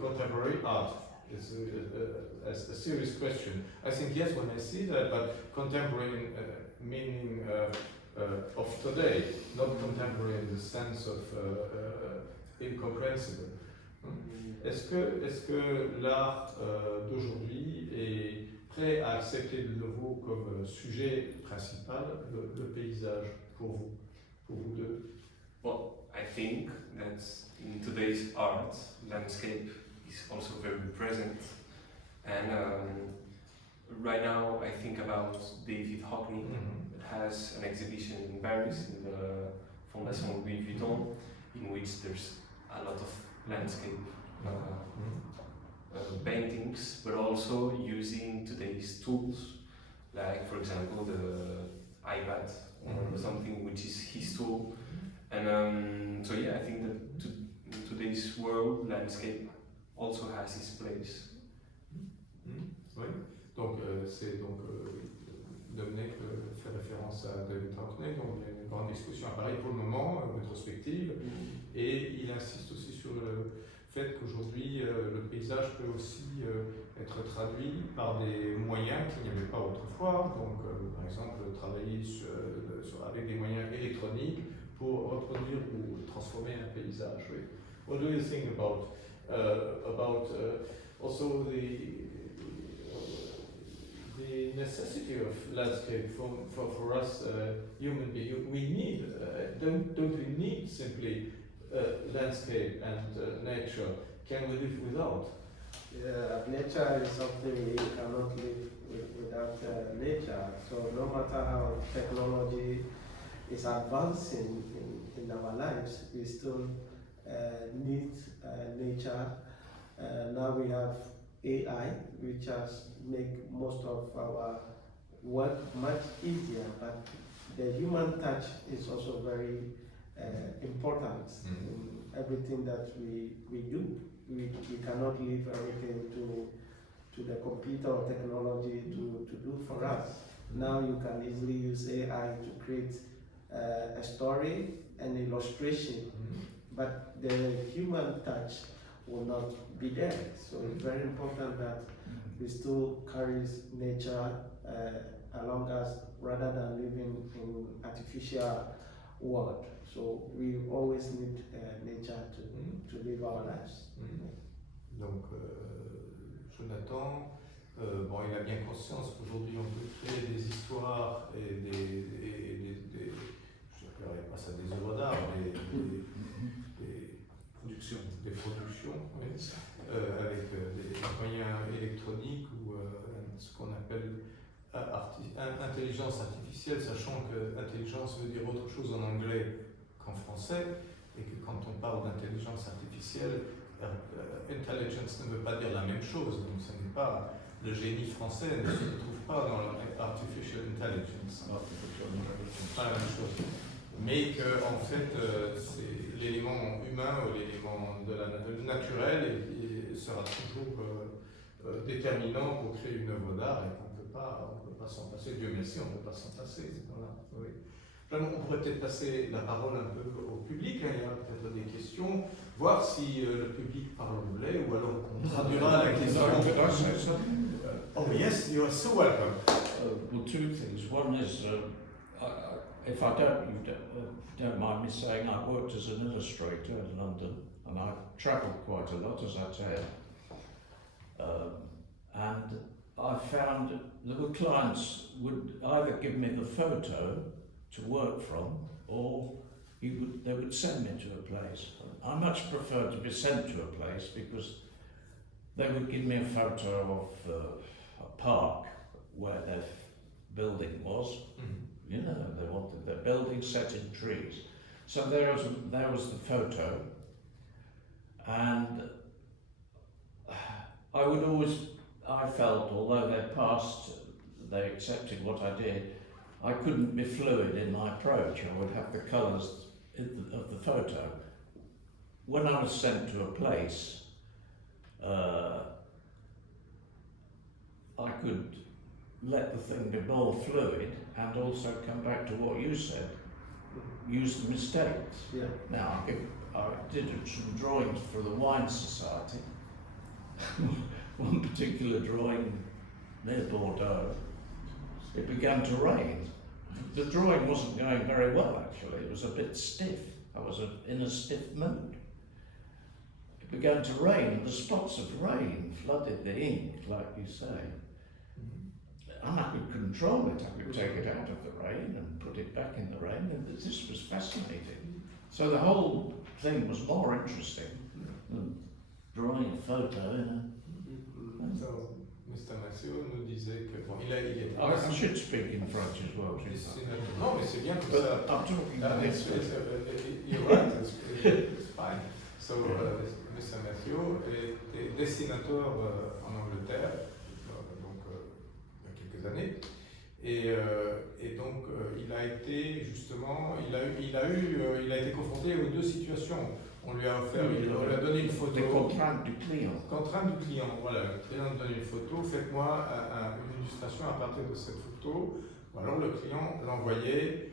contemporary art? It's a serious question. I think yes when I see that, but contemporary meaning of today, not contemporary in the sense of incomprehensible. Est-ce que l'art d'aujourd'hui est prêt à accepter de nouveau comme sujet principal le paysage pour vous deux? Well, I think that in today's art, landscape is also very present. And right now I think about David Hockney, that has an exhibition in Paris, in the Fondation Louis Vuitton, in which there's a lot of landscape paintings, but also using today's tools, like for example the iPad or something which is his tool. And so yeah, I think that in today's world, landscape also has its place. Oui, donc c'est donc Domènec fait référence à David Hockney, donc il y a une grande discussion à Paris pour le moment, rétrospective, et il insiste aussi sur le fait qu'aujourd'hui le paysage peut aussi être traduit par des moyens qu'il n'y avait pas autrefois, donc par exemple travailler avec des moyens électroniques pour reproduire ou transformer un paysage. Oui. What do you think about also the necessity of landscape for us human beings? We need, don't we need simply landscape and nature? Can we live without? Nature is something we cannot live without nature. So no matter how technology is advancing in our lives, we still need nature. Now we have AI, which has made most of our work much easier, but the human touch is also very important in everything that we do. We cannot leave everything to the computer or technology to do for us. Now you can easily use AI to create a story and illustration, but the human touch will not be there. So it's very important that we still carry nature along us rather than living in artificial world. So we always need nature to live our lives. Donc Jonathan, bon, il a bien conscience qu'aujourd'hui on peut créer des histoires et je n'appellerais pas ça des œuvres d'art, des productions oui, avec des moyens électroniques ou ce qu'on appelle intelligence artificielle, sachant que intelligence veut dire autre chose en anglais qu'en français, et que quand on parle d'intelligence artificielle, intelligence ne veut pas dire la même chose, donc ce n'est pas le génie français ne se trouve pas dans l'artificial intelligence. Pas la même chose. Mais que en fait c'est l'élément humain ou l'élément naturel et sera toujours déterminant pour créer une œuvre d'art et qu'on ne peut pas s'en passer. Dieu merci, on ne peut pas s'en passer. Voilà. Oui. On pourrait peut-être passer la parole un peu au public, hein. Il y a peut-être des questions, voir si le public parle anglais ou alors on traduira la question. Oh yes, you are so welcome. Well, two things. One is, if you don't mind me saying, I worked as an illustrator in London, and I've travelled quite a lot, as I tell. And I found the clients would either give me the photo to work from, or they would send me to a place. I much prefer to be sent to a place because they would give me a photo of a park where their building was. You know, they wanted their building set in trees. So there was the photo, and I felt, although they accepted what I did, I couldn't be fluid in my approach. I would have the colours of the photo. When I was sent to a place, I could let the thing be more fluid and also come back to what you said, use the mistakes. Yeah. Now, I did some drawings for the Wine Society. One particular drawing near Bordeaux, it began to rain. The drawing wasn't going very well, actually. It was a bit stiff. I was in a stiff mood. It began to rain, and the spots of rain flooded the ink, like you say. And I could control it. I could take it out of the rain and put it back in the rain, and this was fascinating. So the whole thing was more interesting than drawing a photo, you know. So, Mr. Massio nous disait que bon, il était. I should speak in French as well. Non, mais c'est bien comme But ça. I'm talking You're right, it's fine. So, Mr. Massio était dessinateur en Angleterre, donc il y a quelques années, et donc il a été justement, il a été confronté aux deux situations. On lui a offert, on lui a donné une photo. Les contraintes du client. Contrainte du client, voilà. Le client nous donne une photo, faites-moi une illustration à partir de cette photo. Ou alors le client l'envoyait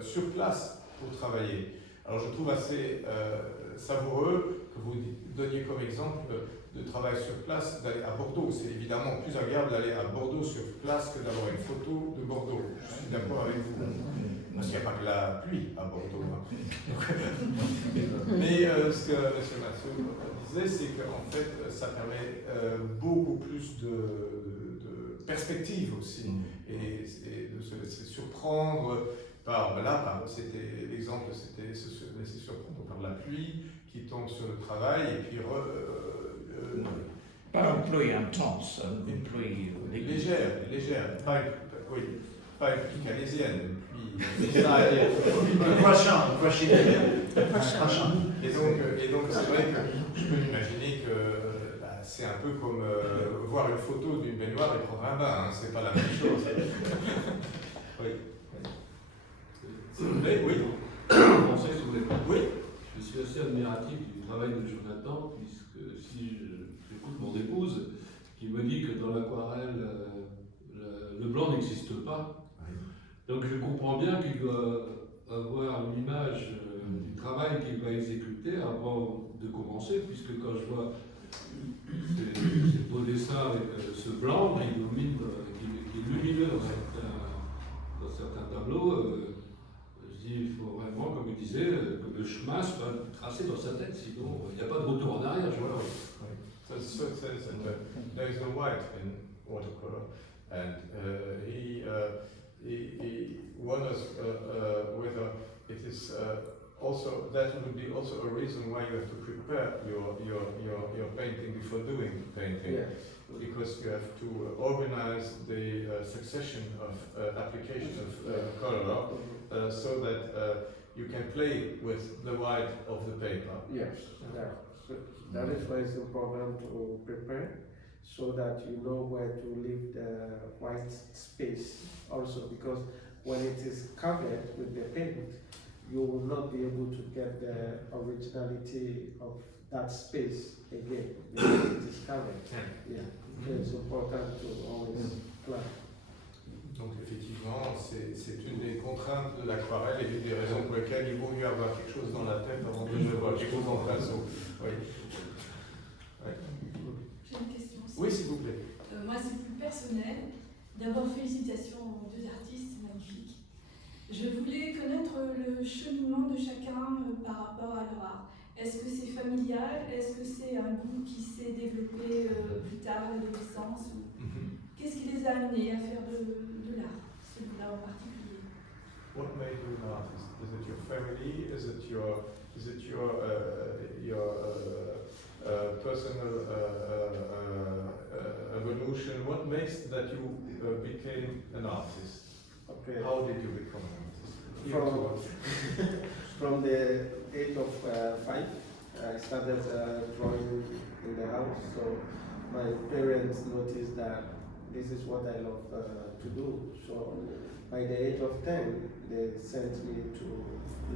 sur place pour travailler. Alors je trouve assez savoureux que vous donniez comme exemple de travail sur place, d'aller à Bordeaux. C'est évidemment plus agréable d'aller à Bordeaux sur place que d'avoir une photo de Bordeaux. Je suis d'accord avec vous. Parce qu'il n'y a pas que la pluie à Bordeaux. Mais ce que M. Massio disait, c'est qu'en fait, ça permet beaucoup plus de perspective aussi. Et de se laisser surprendre par, c'était l'exemple, c'était se laisser surprendre par la pluie qui tombe sur le travail et puis pas une pluie intense, une pluie légère, pas une pluie calaisienne, une pluie crachant. Et donc c'est vrai que je peux imaginer que c'est un peu comme voir une photo d'une baignoire et prendre un bain, hein, c'est pas la même chose. Oui. S'il vous plaît, oui. Français, si vous voulez. Oui. Je suis assez admiratif du travail de Jonathan, puisque si j'écoute mon épouse, qui me dit que dans l'aquarelle, le blanc n'existe pas. Oui. Donc je comprends bien qu'il doit avoir une image du travail qu'il va exécuter avant de commencer, puisque quand je vois ces beaux dessins avec ce blanc qui domine, qui est lumineux dans certains tableaux, je dis, il faut vraiment, comme il disait, que le chemin soit tracé dans sa tête, sinon il n'y a pas de retour en arrière. Voilà. So it says that there is no white in watercolor, and he wonders whether it is also that would be also a reason why you have to prepare your painting before doing painting, Yeah. because you have to organize the succession of application of color so that you can play with the white of the paper. Yes, so that is why it's important to prepare, so that you know where to leave the white space also, because when it is covered with the paint, you will not be able to get the originality of that space again, because it is covered. Yeah, so it's important to always plan. Donc effectivement, c'est une des contraintes de l'aquarelle et une des raisons pour lesquelles il vaut mieux avoir quelque chose dans la tête avant de voir quelque chose en pinceau. Oui. Ouais. J'ai une question. Oui, s'il vous plaît. Moi, c'est plus personnel. D'abord, félicitations aux deux artistes, magnifiques. Je voulais connaître le cheminement de chacun par rapport à leur art. Est-ce que c'est familial? Est-ce que c'est un goût qui s'est développé plus tard à l'adolescence? qu'est-ce qui les a amenés à faire de l'art, celui-là en particulier? What made you an artist? Is it your family? Is it your personal evolution? What makes that you became an artist? Okay. How did you become an artist? From the age of 5, I started drawing in the house. So my parents noticed that this is what I love to do. So by the age of 10, they sent me to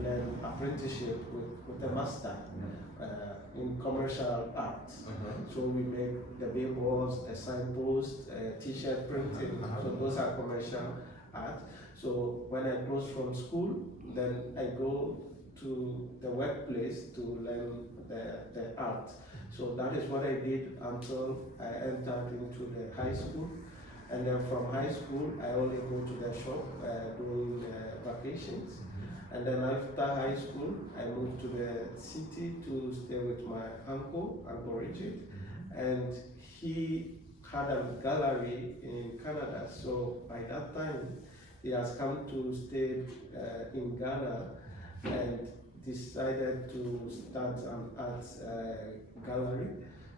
learn apprenticeship with a master in commercial art. So we make the billboards, the signposts, t-shirt printing. So those are commercial art. So when I close from school, then I go to the workplace to learn the art. So that is what I did until I entered into the high school. And then from high school, I only go to the shop during vacations. And then after high school, I moved to the city to stay with my Uncle Richard. And he had a gallery in Canada. So by that time, he has come to stay in Ghana and decided to start an art gallery.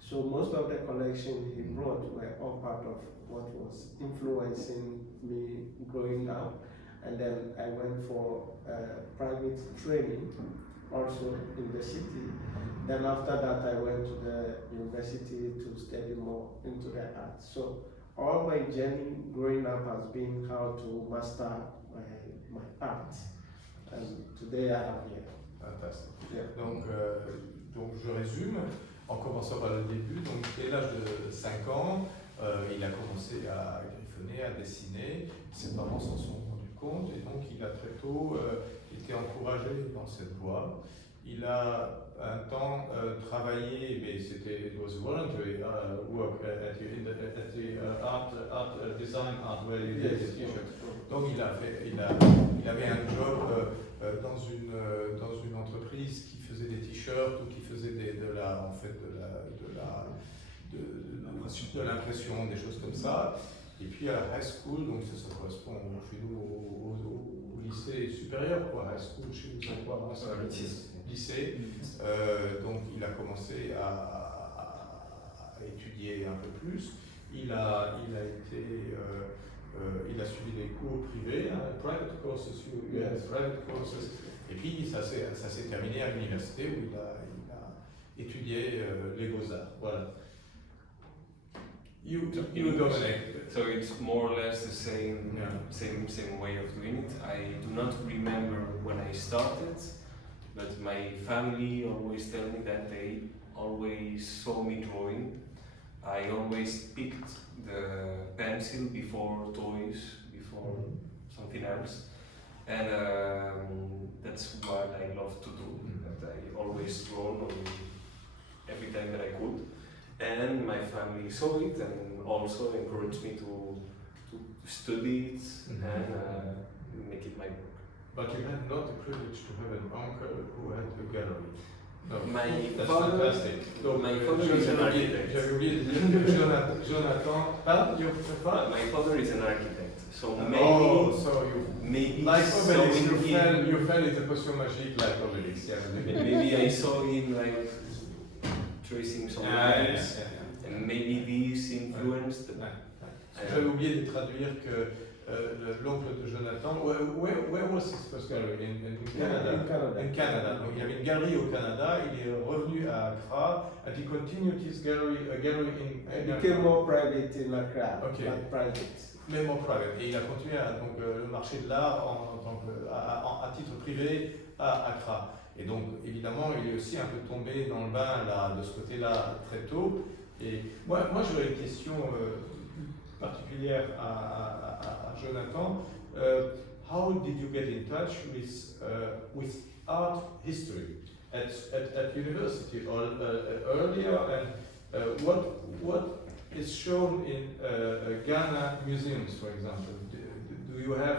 So most of the collection he brought were all part of what was influencing me growing up. And then I went for private training also in the city. Then after that I went to the university to study more into the art. So all my journey growing up has been how to master my art. And today I am here. Fantastique. Yeah. Donc je résume en commençant par le début. Donc dès l'âge de 5 ans, il a commencé à griffonner, à dessiner. Ses parents s'en sont rendus compte et donc il a très tôt été encouragé dans cette voie. Il a un temps travaillé, mais c'était it was voluntary work at the art design art where you did the t-shirt. Donc il avait un job dans une entreprise qui faisait des t-shirts ou qui faisait de l'impression, des choses comme ça. Et puis à la high school, donc ça correspond chez nous au lycée supérieur, quoi. High school, chez nous, c'est quoi, lycée. Donc il a commencé à étudier un peu plus. Il a suivi des cours privés, private courses, private courses. Et puis ça s'est terminé à l'université où il a étudié les beaux-arts. Voilà. You Domènec. So it's more or less the same way of doing it. I do not remember when I started, but my family always tell me that they always saw me drawing. I always picked the pencil before toys, before something else, and that's what I love to do. That I always draw every time that I could. And my family saw it and also encouraged me to study it and make it my work. But you had not the privilege to have an uncle who had a gallery. No, That's fantastic. So my father is an architect. Jonathan, My father is an architect, so maybe like Obélix, him, you fell into potion magique like Obélix. Yeah, maybe I saw him like tracing some lines, and maybe this influenced. J'avais oublié de traduire que l'oncle de Jonathan, where was his first gallery? In Canada. In Canada. Donc il y avait une galerie au Canada, il est revenu à Accra, and he continued his gallery in I became more private in Accra, okay. like private. Mais more private. Et il a continué le marché de l'art à titre privé à Accra. Et donc évidemment il est aussi un peu tombé dans le bain là, de ce côté-là très tôt. Et moi j'aurais une question particulière à Jonathan. How did you get in touch with art history at university or earlier, and what is shown in Ghana museums, for example? Do you have,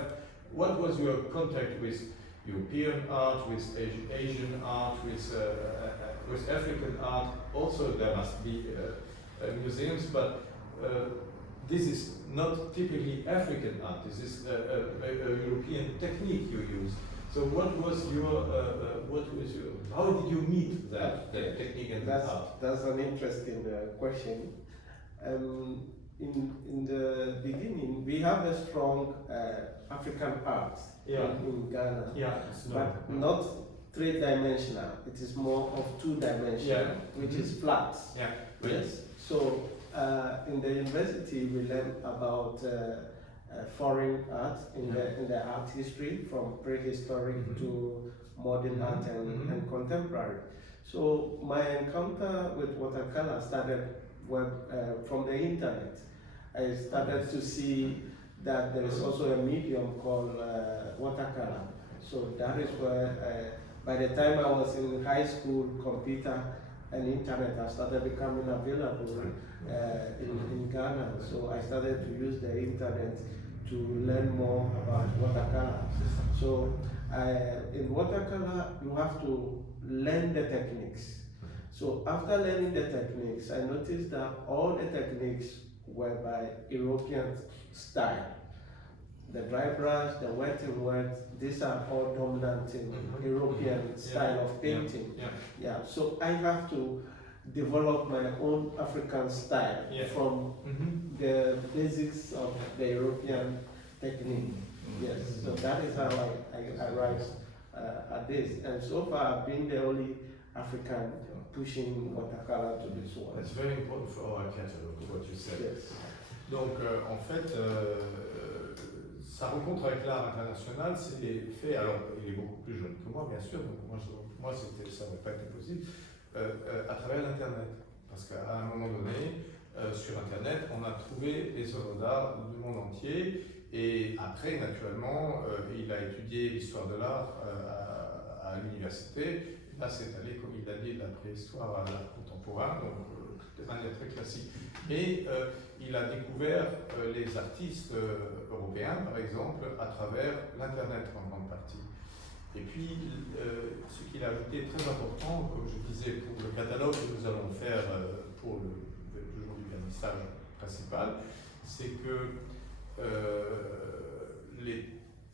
what was your contact with European art, with Asian art, with African art? Also there must be museums, but this is not typically African art. This is a European technique you use. So what was your how did you meet that technique and that art? That's an interesting question. In the beginning, we have a strong African art in Ghana, but not three-dimensional. It is more of two-dimensional, which is flat. Yes. So in the university, we learn about foreign art in the art history, from prehistoric to modern art and contemporary. So my encounter with watercolor started from the internet. I started to see that there is also a medium called watercolor. So that is where, by the time I was in high school, computer and internet have started becoming available in Ghana. So I started to use the internet to learn more about watercolor. So in watercolor, you have to learn the techniques. So after learning the techniques, I noticed that all the techniques were by European style. The dry brush, the wet and wet, these are all dominant in European style of painting. So I have to develop my own African style from the basics of the European technique. Yes, so that is how I arrived at this. And so far I've been the only African pushing watercolor to this one. That's very important for our catalogue, what you said. Yes. Donc en fait, sa rencontre avec l'art international s'est fait, alors il est beaucoup plus jeune que moi bien sûr, donc moi ça n'aurait pas été possible, à travers l'internet. Parce qu'à un moment donné, sur internet, on a trouvé des œuvres d'art du monde entier, et après naturellement, il a étudié l'histoire de l'art à l'université. Là, c'est allé, comme il l'a dit, de la préhistoire à l'art contemporain, donc de manière très classique. Et il a découvert les artistes européens, par exemple, à travers l'Internet en grande partie. Et puis, ce qu'il a ajouté très important, comme je disais, pour le catalogue que nous allons faire pour le jour du vernissage principal, c'est que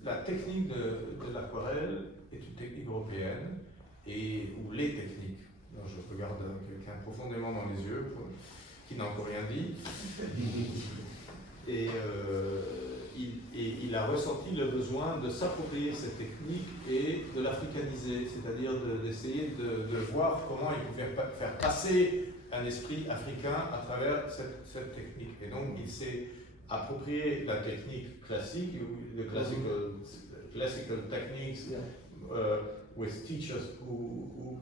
la technique de l'aquarelle est une technique européenne, ou les techniques. Alors, je regarde quelqu'un profondément dans les yeux, qui n'a encore rien dit. Et il a ressenti le besoin de s'approprier cette technique et de l'africaniser, c'est-à-dire d'essayer de voir comment il pouvait faire passer un esprit africain à travers cette technique. Et donc il s'est approprié la technique classique, the classical techniques, with teachers who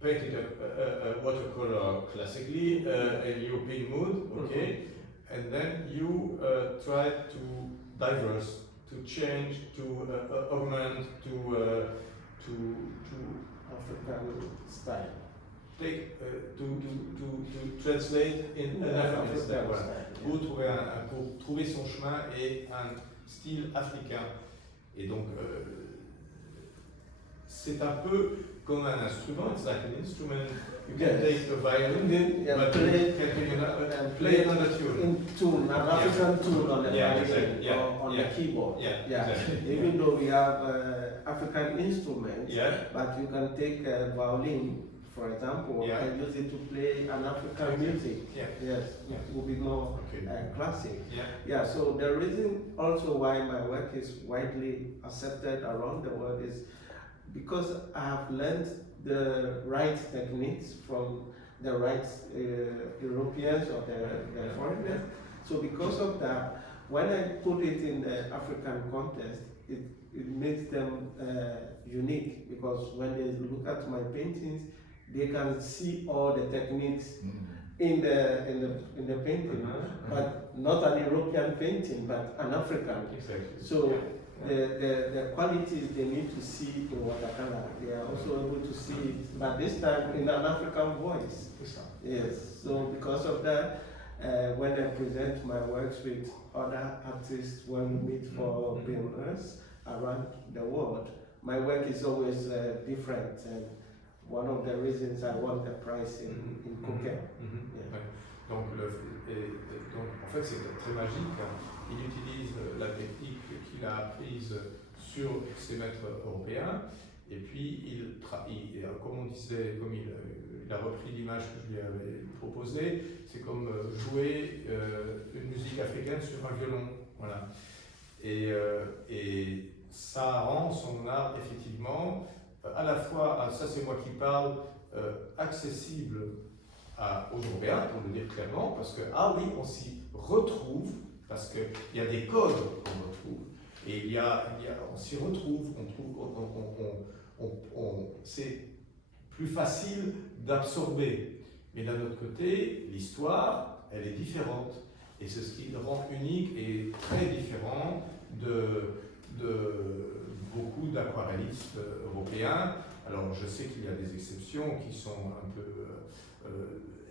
painted a watercolor classically, in European mood, okay, and then you try to diverse, to change, to augment, to African style. Take to translate in an African style. Pour trouver son chemin et un style africain. Et donc c'est un peu comme un instrument, it's like an instrument. You can take a violin, but play another tune. An African tune on the violin or on the keyboard. Exactly. Even though we have African instruments, but you can take a violin, for example, and use it to play an African music. It will be more classic. So the reason also why my work is widely accepted around the world is because I have learned the right techniques from the right Europeans or the foreigners. So because of that, when I put it in the African context, it makes them unique, because when they look at my paintings, they can see all the techniques in the painting, but not an European painting, but an African. Exactly. So the qualities they need to see in watercolor, they are also able to see it, but this time in an African voice. Yes. So because of that, when I present my works with other artists, when we meet for biennales around the world, my work is always different, and one of the reasons I won the prize in Cooker. Donc en fait, c'est très magique. Il utilise la technique qu'il a apprise sur ses maîtres européens, et puis comme on disait, comme il a repris l'image que je lui avais proposée, c'est comme jouer une musique africaine sur un violon, voilà. Et ça rend son art effectivement à la fois, ça c'est moi qui parle, accessible aux Européens, pour le dire clairement, parce que, ah oui, on s'y retrouve, parce qu'il y a des codes qu'on retrouve, et on s'y retrouve, c'est plus facile d'absorber. Mais d'un autre côté, l'histoire, elle est différente, et c'est ce qui le rend unique et très différent de beaucoup d'aquarellistes européens. Alors je sais qu'il y a des exceptions qui sont un peu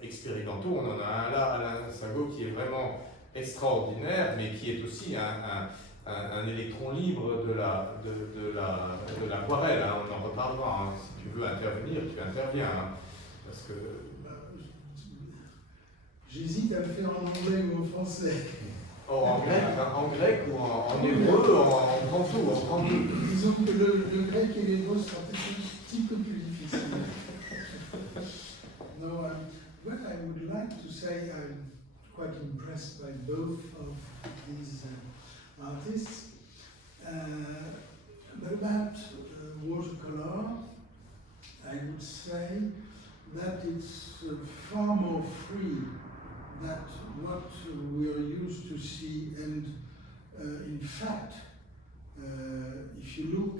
expérimentaux. On en a un là, Alain Sago, qui est vraiment extraordinaire, mais qui est aussi un électron libre de l'aquarelle. Hein. On en reparlera. Hein. Si tu veux intervenir, tu interviens. Hein. Parce que j'hésite à le faire en anglais ou en français. Oh, en grec ou en hébreu, on prend tout, Disons que le grec et l'hébreu sont peut-être un petit peu plus difficiles. No, what I would like to say, I'm quite impressed by both of these artists. But about watercolor, I would say that it's far more free than what we are used to see, and in fact, if you look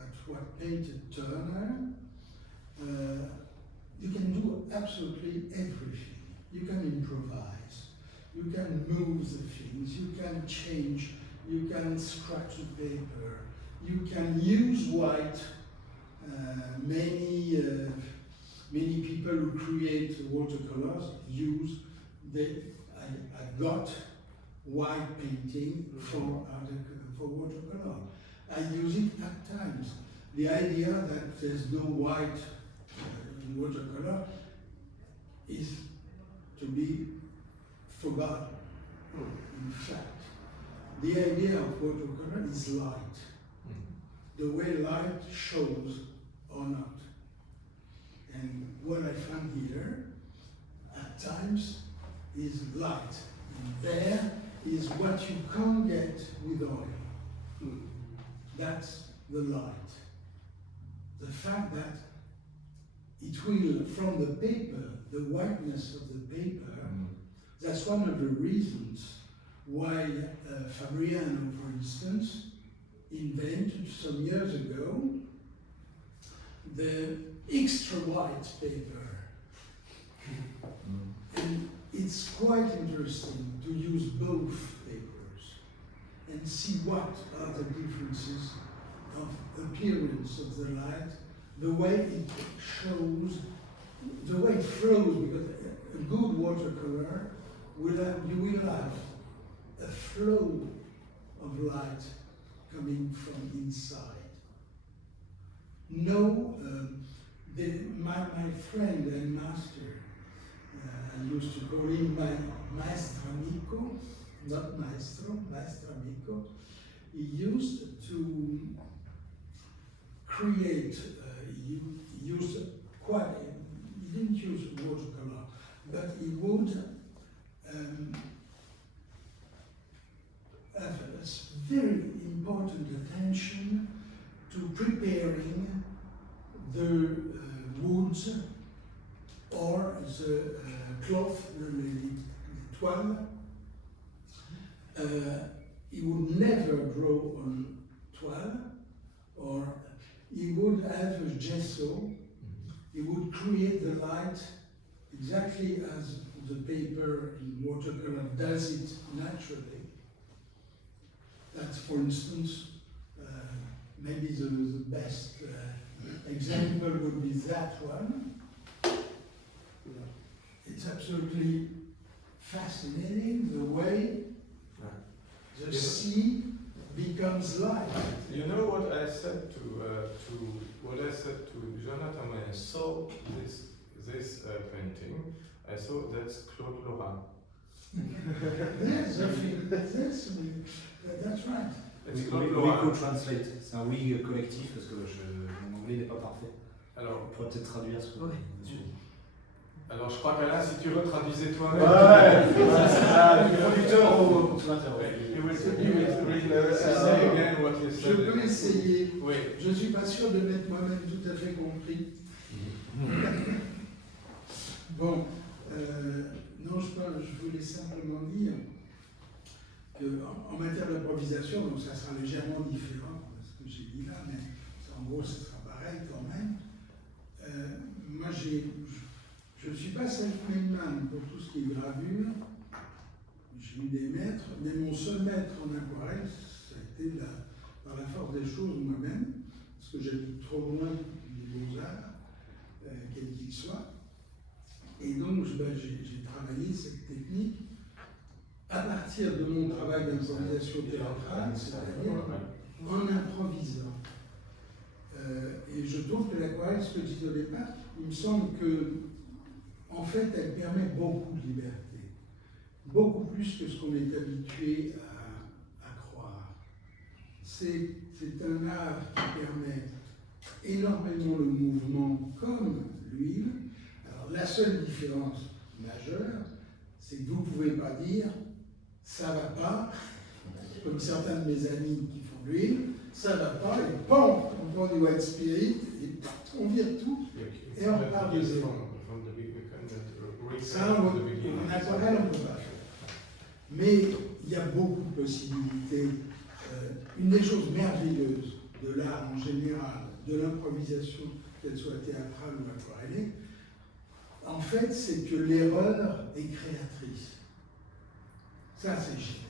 at what painted Turner, you can do absolutely everything. You can improvise, you can move the things, you can change, you can scratch the paper, you can use white. Many people who create watercolors I got white painting for watercolor. I use it at times. The idea that there's no white in watercolor is to be forgotten. In fact, the idea of watercolor is light. The way light shows or not. And what I found here, at times, is light. And there is what you can't get with oil. That's the light. The fact that it will, from the paper, the whiteness of the paper, that's one of the reasons why Fabriano, for instance, invented some years ago the extra white paper. And it's quite interesting to use both papers and see what are the differences of appearance of the light, the way it shows, the way it flows, because a good watercolor you will have a flow of light coming from inside. No, my friend and master, I used to call him my maestro amico, not maestro, maestro amico. He used to create, he didn't use watercolor, but he would have a very important attention to preparing the woods or the cloth, the toile. He would never draw on toile, or he would have a gesso. He would create the light exactly as the paper in watercolor does it naturally. That's, for instance, maybe the best example would be that one. It's absolutely fascinating the way the sea becomes light. You know what I said to Jonathan when I saw this painting? I saw that's Claude Weber. Yes, I think that's right. We could translate. C'est un oui collectif parce que mon anglais n'est pas parfait. Alors, On pourrait peut-être traduire ce que monsieur dit. alors, je crois qu'Alain, si tu retraduisais toi-même. Le producteur ou tu m'interroges. Je peux essayer. Oui. Je ne suis pas sûr de m'être moi-même tout à fait compris. Bon, non, je voulais simplement dire qu'en matière d'improvisation, donc ça sera légèrement différent de ce que j'ai dit là, mais en gros, ce sera pareil quand même. Moi, je ne suis pas self-made man pour tout ce qui est gravure. J'ai eu des maîtres, mais mon seul maître en aquarelle, ça a été par la force des choses moi-même, parce que j'habite trop loin des beaux-arts, quels qu'ils soient. Et donc, j'ai travaillé cette technique à partir de mon travail d'improvisation théâtrale, c'est-à-dire en improvisant. Et je trouve que l'aquarelle, ce que je disais au départ, il me semble que, en fait, elle permet beaucoup de liberté. Beaucoup plus que ce qu'on est habitué à croire. C'est un art qui permet énormément le mouvement comme l'huile. Alors la seule différence majeure, c'est que vous ne pouvez pas dire « ça va pas », comme certains de mes amis qui font de l'huile, « ça va pas » et « PAM !» on prend du white spirit et on vire tout et on repart de zéro. Ça, en aquarelle, on ne peut pas faire. Mais il y a beaucoup de possibilités. Une des choses merveilleuses de l'art en général, de l'improvisation, qu'elle soit théâtrale ou aquarellée, en fait, c'est que l'erreur est créatrice. Ça, c'est génial.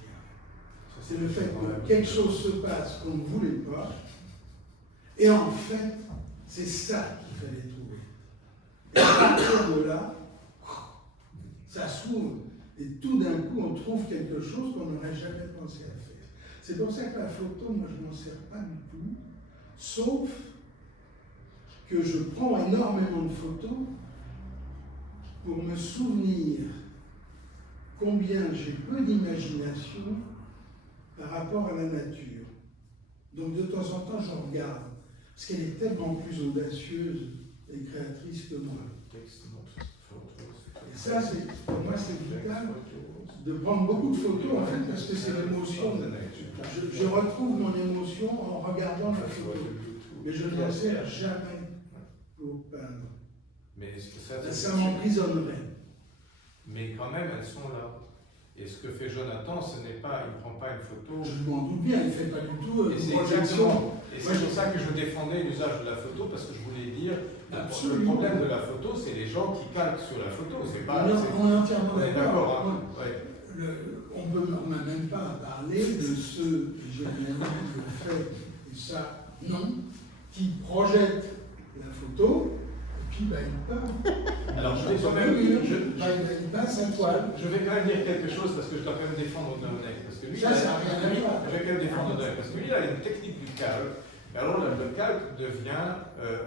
C'est le fait que quelque chose se passe qu'on ne voulait pas, et en fait, c'est ça qu'il fallait trouver. Et à partir de là, ça s'ouvre. Et tout d'un coup, on trouve quelque chose qu'on n'aurait jamais pensé à faire. C'est pour ça que la photo, moi, je n'en sers pas du tout, sauf que je prends énormément de photos pour me souvenir combien j'ai peu d'imagination par rapport à la nature. Donc, de temps en temps, je regarde, parce qu'elle est tellement plus audacieuse et créatrice que moi. Et ça, pour moi, c'est vital de prendre beaucoup de photos, en fait, parce que c'est l'émotion. Je retrouve mon émotion en regardant la photo. Mais je ne m'en sers jamais pour peindre. Mais est-ce que ça m'emprisonnerait. Mais quand même, elles sont là. Et ce que fait Jonathan, ce n'est pas, il ne prend pas une photo. Je m'en doute bien, il ne fait pas du tout et c'est projection. Et c'est pour ça que je défendais l'usage de la photo, parce que je voulais dire, le problème de la photo, c'est les gens qui calquent sur la photo. C'est pas. On est entièrement d'accord. Hein. Ouais. On ne m'a même pas parlé de ceux, j'ai bien fait, et ça, non, qui projettent la photo. Puis il part. Alors je vais quand même, il passe à toile. Je vais quand même dire quelque chose parce que je dois quand même défendre Domènec. Parce que lui, ça n'a rien à voir. Je vais quand même défendre Domènec parce que lui, il a une technique du calque. Et alors le calque devient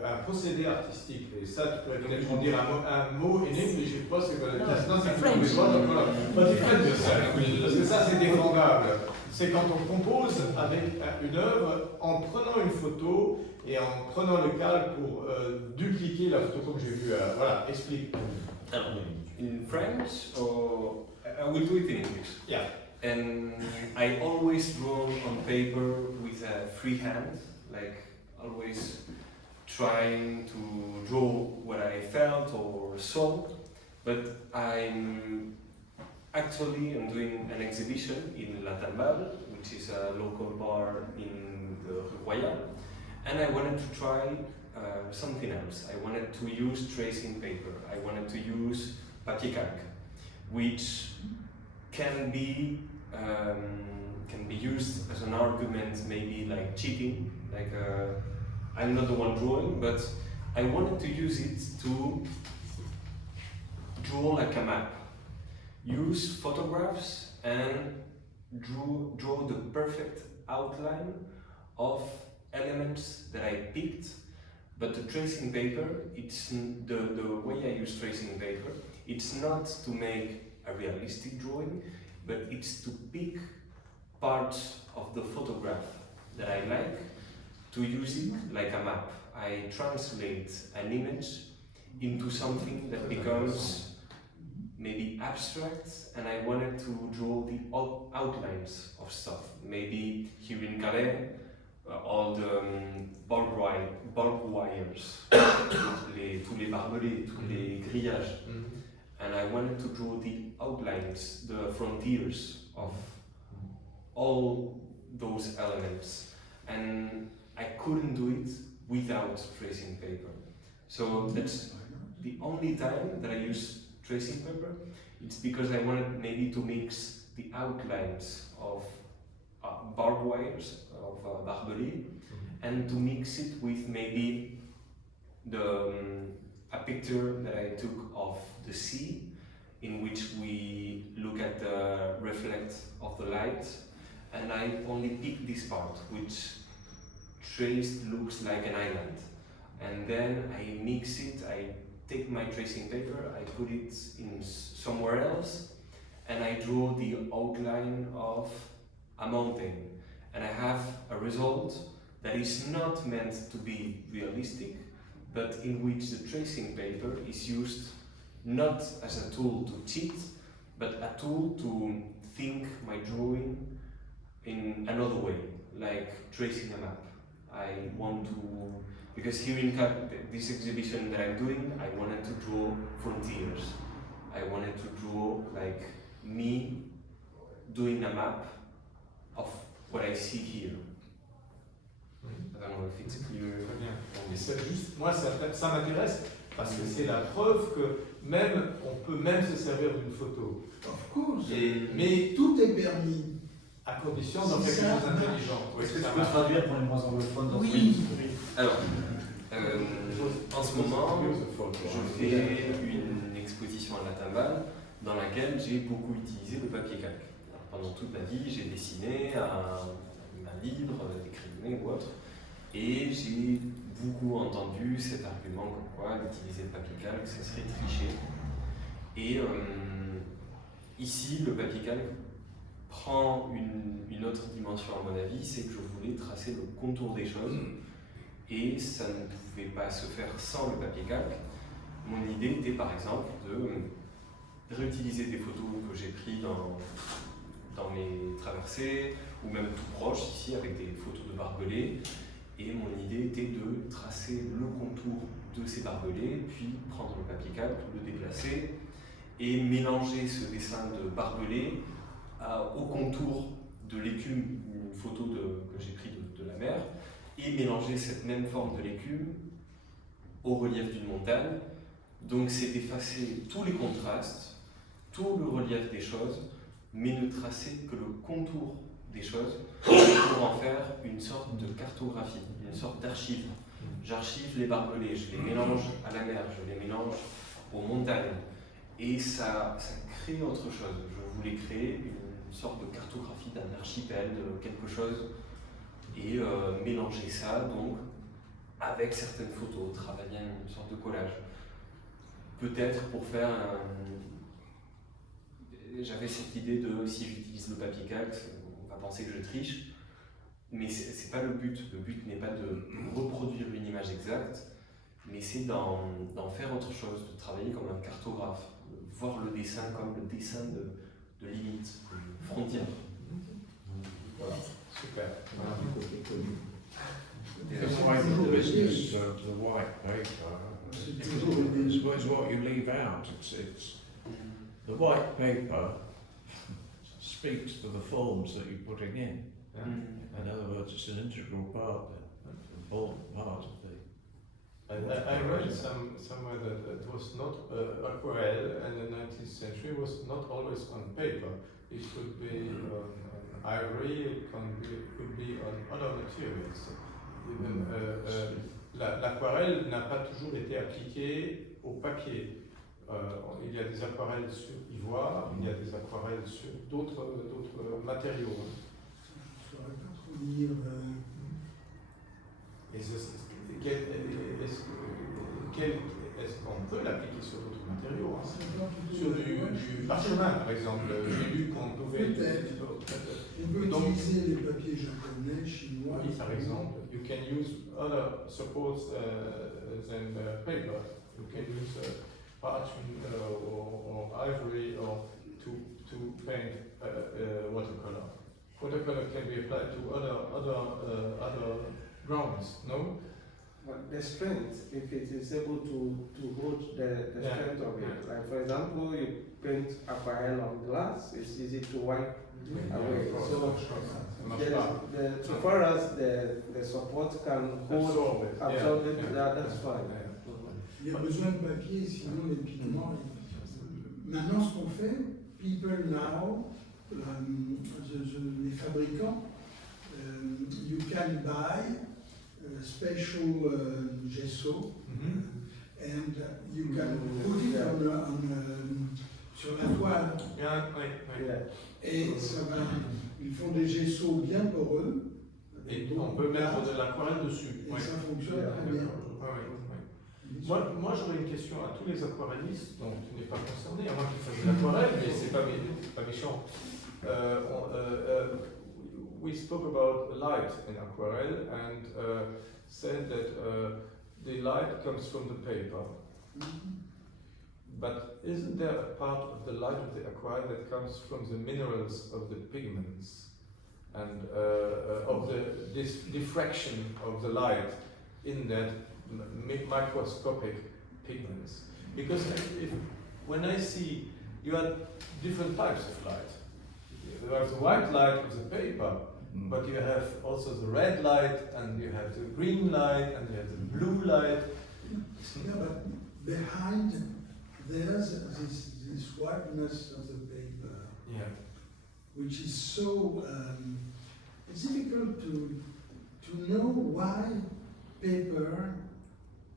un procédé artistique. Et ça, tu pourrais peut-être en dire un mot in English, je pense que c'est French. Parce que ça, c'est défendable. C'est quand on compose avec une œuvre en prenant une photo et en prenant le calque pour dupliquer la photo comme j'ai vu. Voilà, explique. In French, or I will do it in English. Yeah. And I always draw on paper with a free hand, like always trying to draw what I felt or saw. But I'm doing an exhibition in La Tambal, which is a local bar in the Rue Royale, and I wanted to try something else. I wanted to use tracing paper. I wanted to use papier calque, which can be used as an argument, maybe like cheating, like I'm not the one drawing, but I wanted to use it to draw like a map. Use photographs and draw the perfect outline of elements that I picked, but the tracing paper, it's the way I use tracing paper, it's not to make a realistic drawing, but it's to pick parts of the photograph that I like, to use it like a map. I translate an image into something that becomes maybe abstract, and I wanted to draw the outlines of stuff. Maybe here in Calais, all the bulb wires, tous les barbelés, tous les grillages. And I wanted to draw the outlines, the frontiers of all those elements. And I couldn't do it without tracing paper. So that's the only time that I use tracing paper. It's because I wanted maybe to mix the outlines of barbed wires, of barbelés, and to mix it with maybe a picture that I took of the sea, in which we look at the reflect of the light, and I only pick this part, which traced looks like an island. And then I mix it, I take my tracing paper, I put it in somewhere else, and I draw the outline of a mountain. And I have a result that is not meant to be realistic, but in which the tracing paper is used not as a tool to cheat, but a tool to think my drawing in another way, like tracing a map. I want to, because here in this exhibition that I'm doing, I wanted to draw frontiers. I wanted to draw like me doing a map of what I see here. I don't know if it's clear. Très bien. Et c'est juste, moi ça m'intéresse parce que c'est la preuve que même on peut même se servir d'une photo. Of course. Mais Tout est permis. à condition d'en faire quelque chose d'intelligent. Est-ce que tu peux traduire pour les moins anglophones dans Oui. Alors, en ce moment, je fais une exposition à la timbale dans laquelle j'ai beaucoup utilisé le papier calque. Alors, pendant toute ma vie, j'ai dessiné un livre, des crayonnés ou autre, et j'ai beaucoup entendu cet argument comme quoi utiliser le papier calque, ça serait tricher. Et ici, le papier calque prend une autre dimension à mon avis, c'est que je voulais tracer le contour des choses, et ça ne pouvait pas se faire sans le papier calque. Mon idée était par exemple de réutiliser des photos que j'ai prises dans mes traversées, ou même tout proche ici avec des photos de barbelés, et mon idée était de tracer le contour de ces barbelés, puis prendre le papier calque, le déplacer, et mélanger ce dessin de barbelés au contour de l'écume, une photo que j'ai prise de la mer, et mélanger cette même forme de l'écume au relief d'une montagne. Donc c'est d'effacer tous les contrastes, tout le relief des choses, mais ne tracer que le contour des choses pour en faire une sorte de cartographie, une sorte d'archive. J'archive les barbelés, je les mélange à la mer, je les mélange aux montagnes, et ça crée autre chose. Je voulais créer une sorte de cartographie d'un archipel, de quelque chose, et mélanger ça donc avec certaines photos, travailler une sorte de collage. Peut-être pour faire j'avais cette idée de si j'utilise le papier calque, on va penser que je triche, mais c'est pas le but. Le but n'est pas de reproduire une image exacte, mais c'est d'en faire autre chose, de travailler comme un cartographe, de voir le dessin comme le dessin de limites, de frontières. Voilà, super. It's like the business of the white paper. It's what you leave out. It's the white paper speaks to the forms that you're putting in. In other words, it's an integral part, an important part of the. I read somewhere that it was not aquarelle, and the 19th century was not always on paper. It could be on ivory, it could be on other materials. Even, l'aquarelle n'a pas toujours été appliquée au papier. Il y a des aquarelles sur ivoire, il y a des aquarelles sur d'autres matériaux. Je ne saurais pas trop dire. Est-ce qu'on peut l'appliquer sur d'autres matériaux, hein? Sur du du parchemin, par exemple. J'ai lu qu'on pouvait... Peut-être. On peut Donc, utiliser les papiers japonais, chinois. oui, par exemple. You can use other supports than paper. You can use parchment or ivory or to paint watercolor. Watercolor can be applied to other grounds, no? But the strength, if it is able to hold the strength of it, like for example, you paint aquarelle on glass, it's easy to wipe away. So for us, the support can hold, absorb it, that's fine. Il y a besoin de papier, sinon les pigments. Maintenant, ce qu'on fait, people now, les fabricants, you can buy special gesso, and you can put it sur la toile. Et ça va, ils font des gessos bien poreux. Et on peut mettre de l'aquarelle dessus. Et ça fonctionne très bien. Moi j'aurais une question à tous les aquarellistes, donc tu n'es pas concerné, à moins qu'ils fassent de l'aquarelle, mais c'est pas méchant. We spoke about light in aquarelle and said that the light comes from the paper. But isn't there a part of the light of the aquarelle that comes from the minerals of the pigments and of this diffraction of the light in that microscopic pigments? Because when I see, you have different types of light. You have the white light of the paper, but you have also the red light, and you have the green light, and you have the blue light. Yeah, but behind there's this whiteness of the paper, which is so it's difficult to know why paper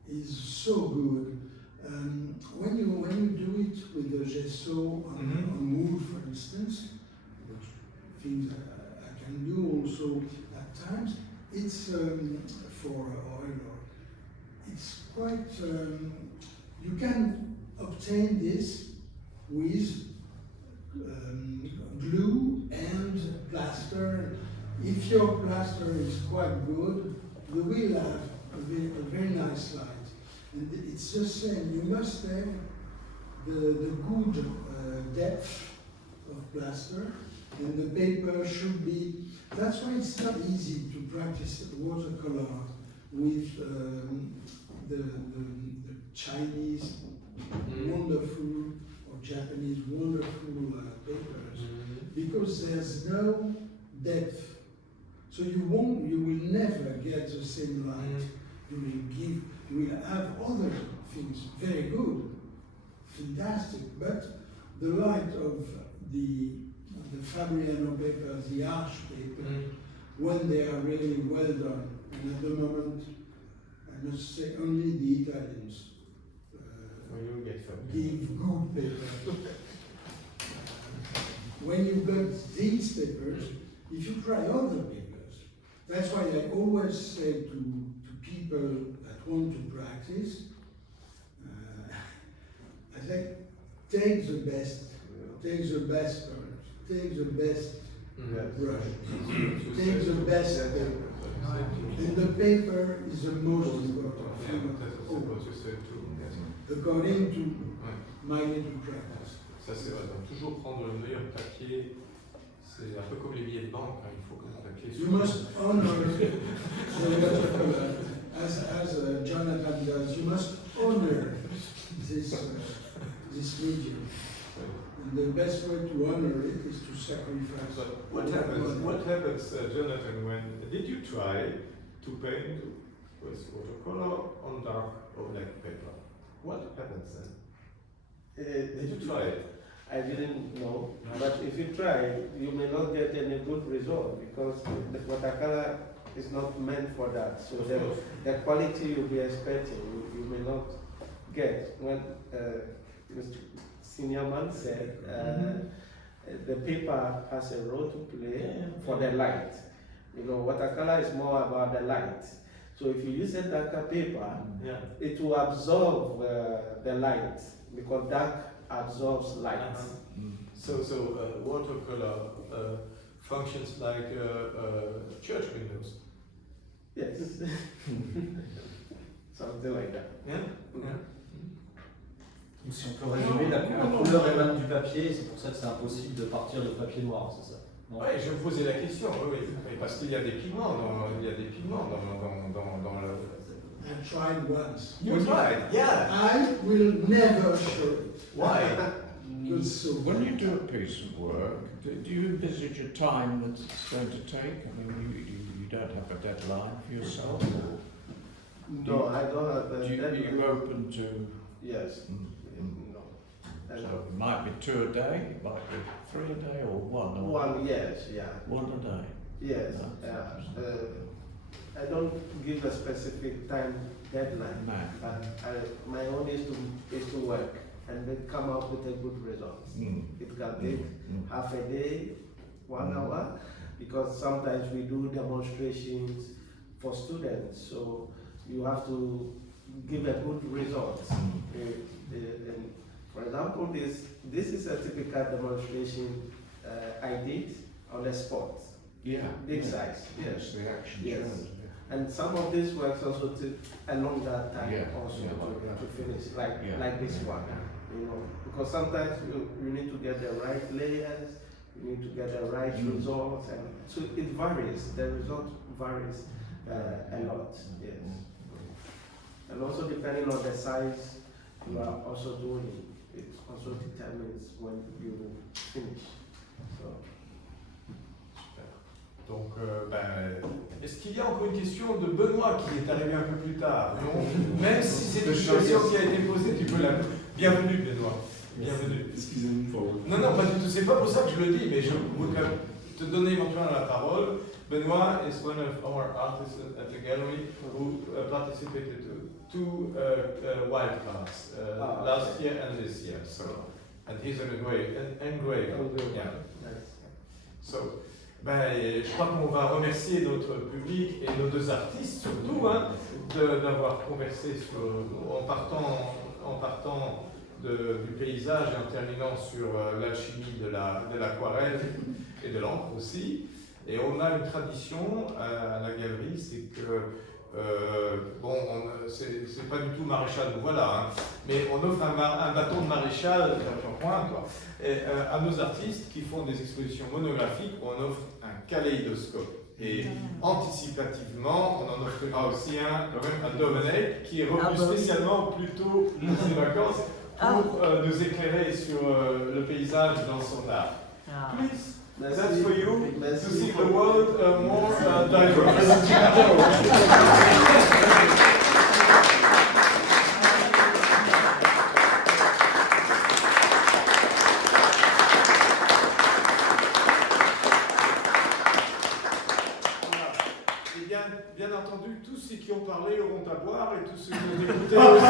is so good. When you do it with the gesso on wood, for instance, which things I can do also at times, it's for oil. It's quite. You can obtain this with glue and plaster. If your plaster is quite good, you will have a very nice light. And it's the same, you must have the good depth of plaster, and the paper should be, that's why it's not easy to practice watercolor with the Chinese wonderful or Japanese wonderful papers, because there's no depth. So you will never get the same light. You will have other things very good, fantastic, but the light of the Fabriano paper, the arch paper, when they are really well done, and at the moment, I must say only the Italians give good paper. When you get these papers, if you try other papers, that's why I always say to people that want to practice, I say, take the best colors, take the best brush, take the best paper. And the paper is the most important thing according to my little practice. Ça c'est vrai, donc toujours prendre le meilleur papier, c'est un peu comme les billets de banque, hein, il faut que le papier soit... You must honor the watercolor, as Jonathan does, you must honor this medium. And the best way to honor it is to sacrifice. But what happens, Jonathan, when did you try to paint with watercolor on dark or black paper? What happens then? Did you try it? I didn't know, but if you try, you may not get any good result, because the watercolor is not meant for that. So the quality you'll be expecting, you may not get. When Mr. Senior Man said, the paper has a role to play for the light. You know, watercolor is more about the light. So if you use a darker paper, it will absorb the light, because dark absorbs light. So watercolor functions like church windows. Yes. Something like that. Yeah. Donc si on peut résumer, la couleur émane du papier, c'est pour ça que c'est impossible de partir de papier noir, c'est ça? Oui, je me posais la question, oui, parce qu'il y a des pigments dans le... I tried once. You tried, yeah. I will never show it. Why? Because so When you do a piece of work, do you envisage a time that it's going to take? I mean, you don't have a deadline for yourself? Or No, I don't have are you open to... Yes. No. So it might be 2 a day, it might be 3 a day, or 1? Or One, yes, yeah. 1 a day? Yes. That's I don't give a specific time deadline, No. but my aim is to work and then come out with a good result. It can take half a day, 1 hour, because sometimes we do demonstrations for students, so you have to give a good result. And for example, this is a typical demonstration I did on a spot. Yeah. Big size. Yes, the action Yes. shows. And some of these works also took a longer time also Yeah. to finish, like this one. Yeah. You know, because sometimes you need to get the right layers, you need to get the right results, and so it varies. The result varies a lot. Yes. And also depending on the size you are also doing, it also determines when you finish. So. Donc, est-ce qu'il y a encore une question de Benoît qui est arrivé un peu plus tard? Non. Même si c'est une question qui a été posée, tu peux la... Bienvenue Benoît. Bienvenue. Excusez-moi. Non, pas du tout. C'est pas pour ça que je le dis, mais je voudrais te donner éventuellement la parole. Benoît is one of our artists at the gallery who participated to 2 wild cards last year and this year. So, and he's an engraver. Yeah. So, je crois qu'on va remercier notre public et nos 2 artistes surtout d'avoir conversé en partant du paysage et en terminant sur l'alchimie de l'aquarelle et de l'encre aussi. Et on a une tradition à la galerie, c'est que c'est pas du tout maréchal, voilà, mais on offre un bâton de maréchal à nos artistes qui font des expositions monographiques. On offre un kaléidoscope. Et anticipativement, on en offrira aussi un quand même à Domènec qui est revenu spécialement plutôt dans ses vacances pour nous éclairer sur le paysage dans son art. Please. That's for you to see the world more diverse. Et bien entendu, tous ceux qui ont parlé auront à boire et tous ceux qui ont écouté aussi.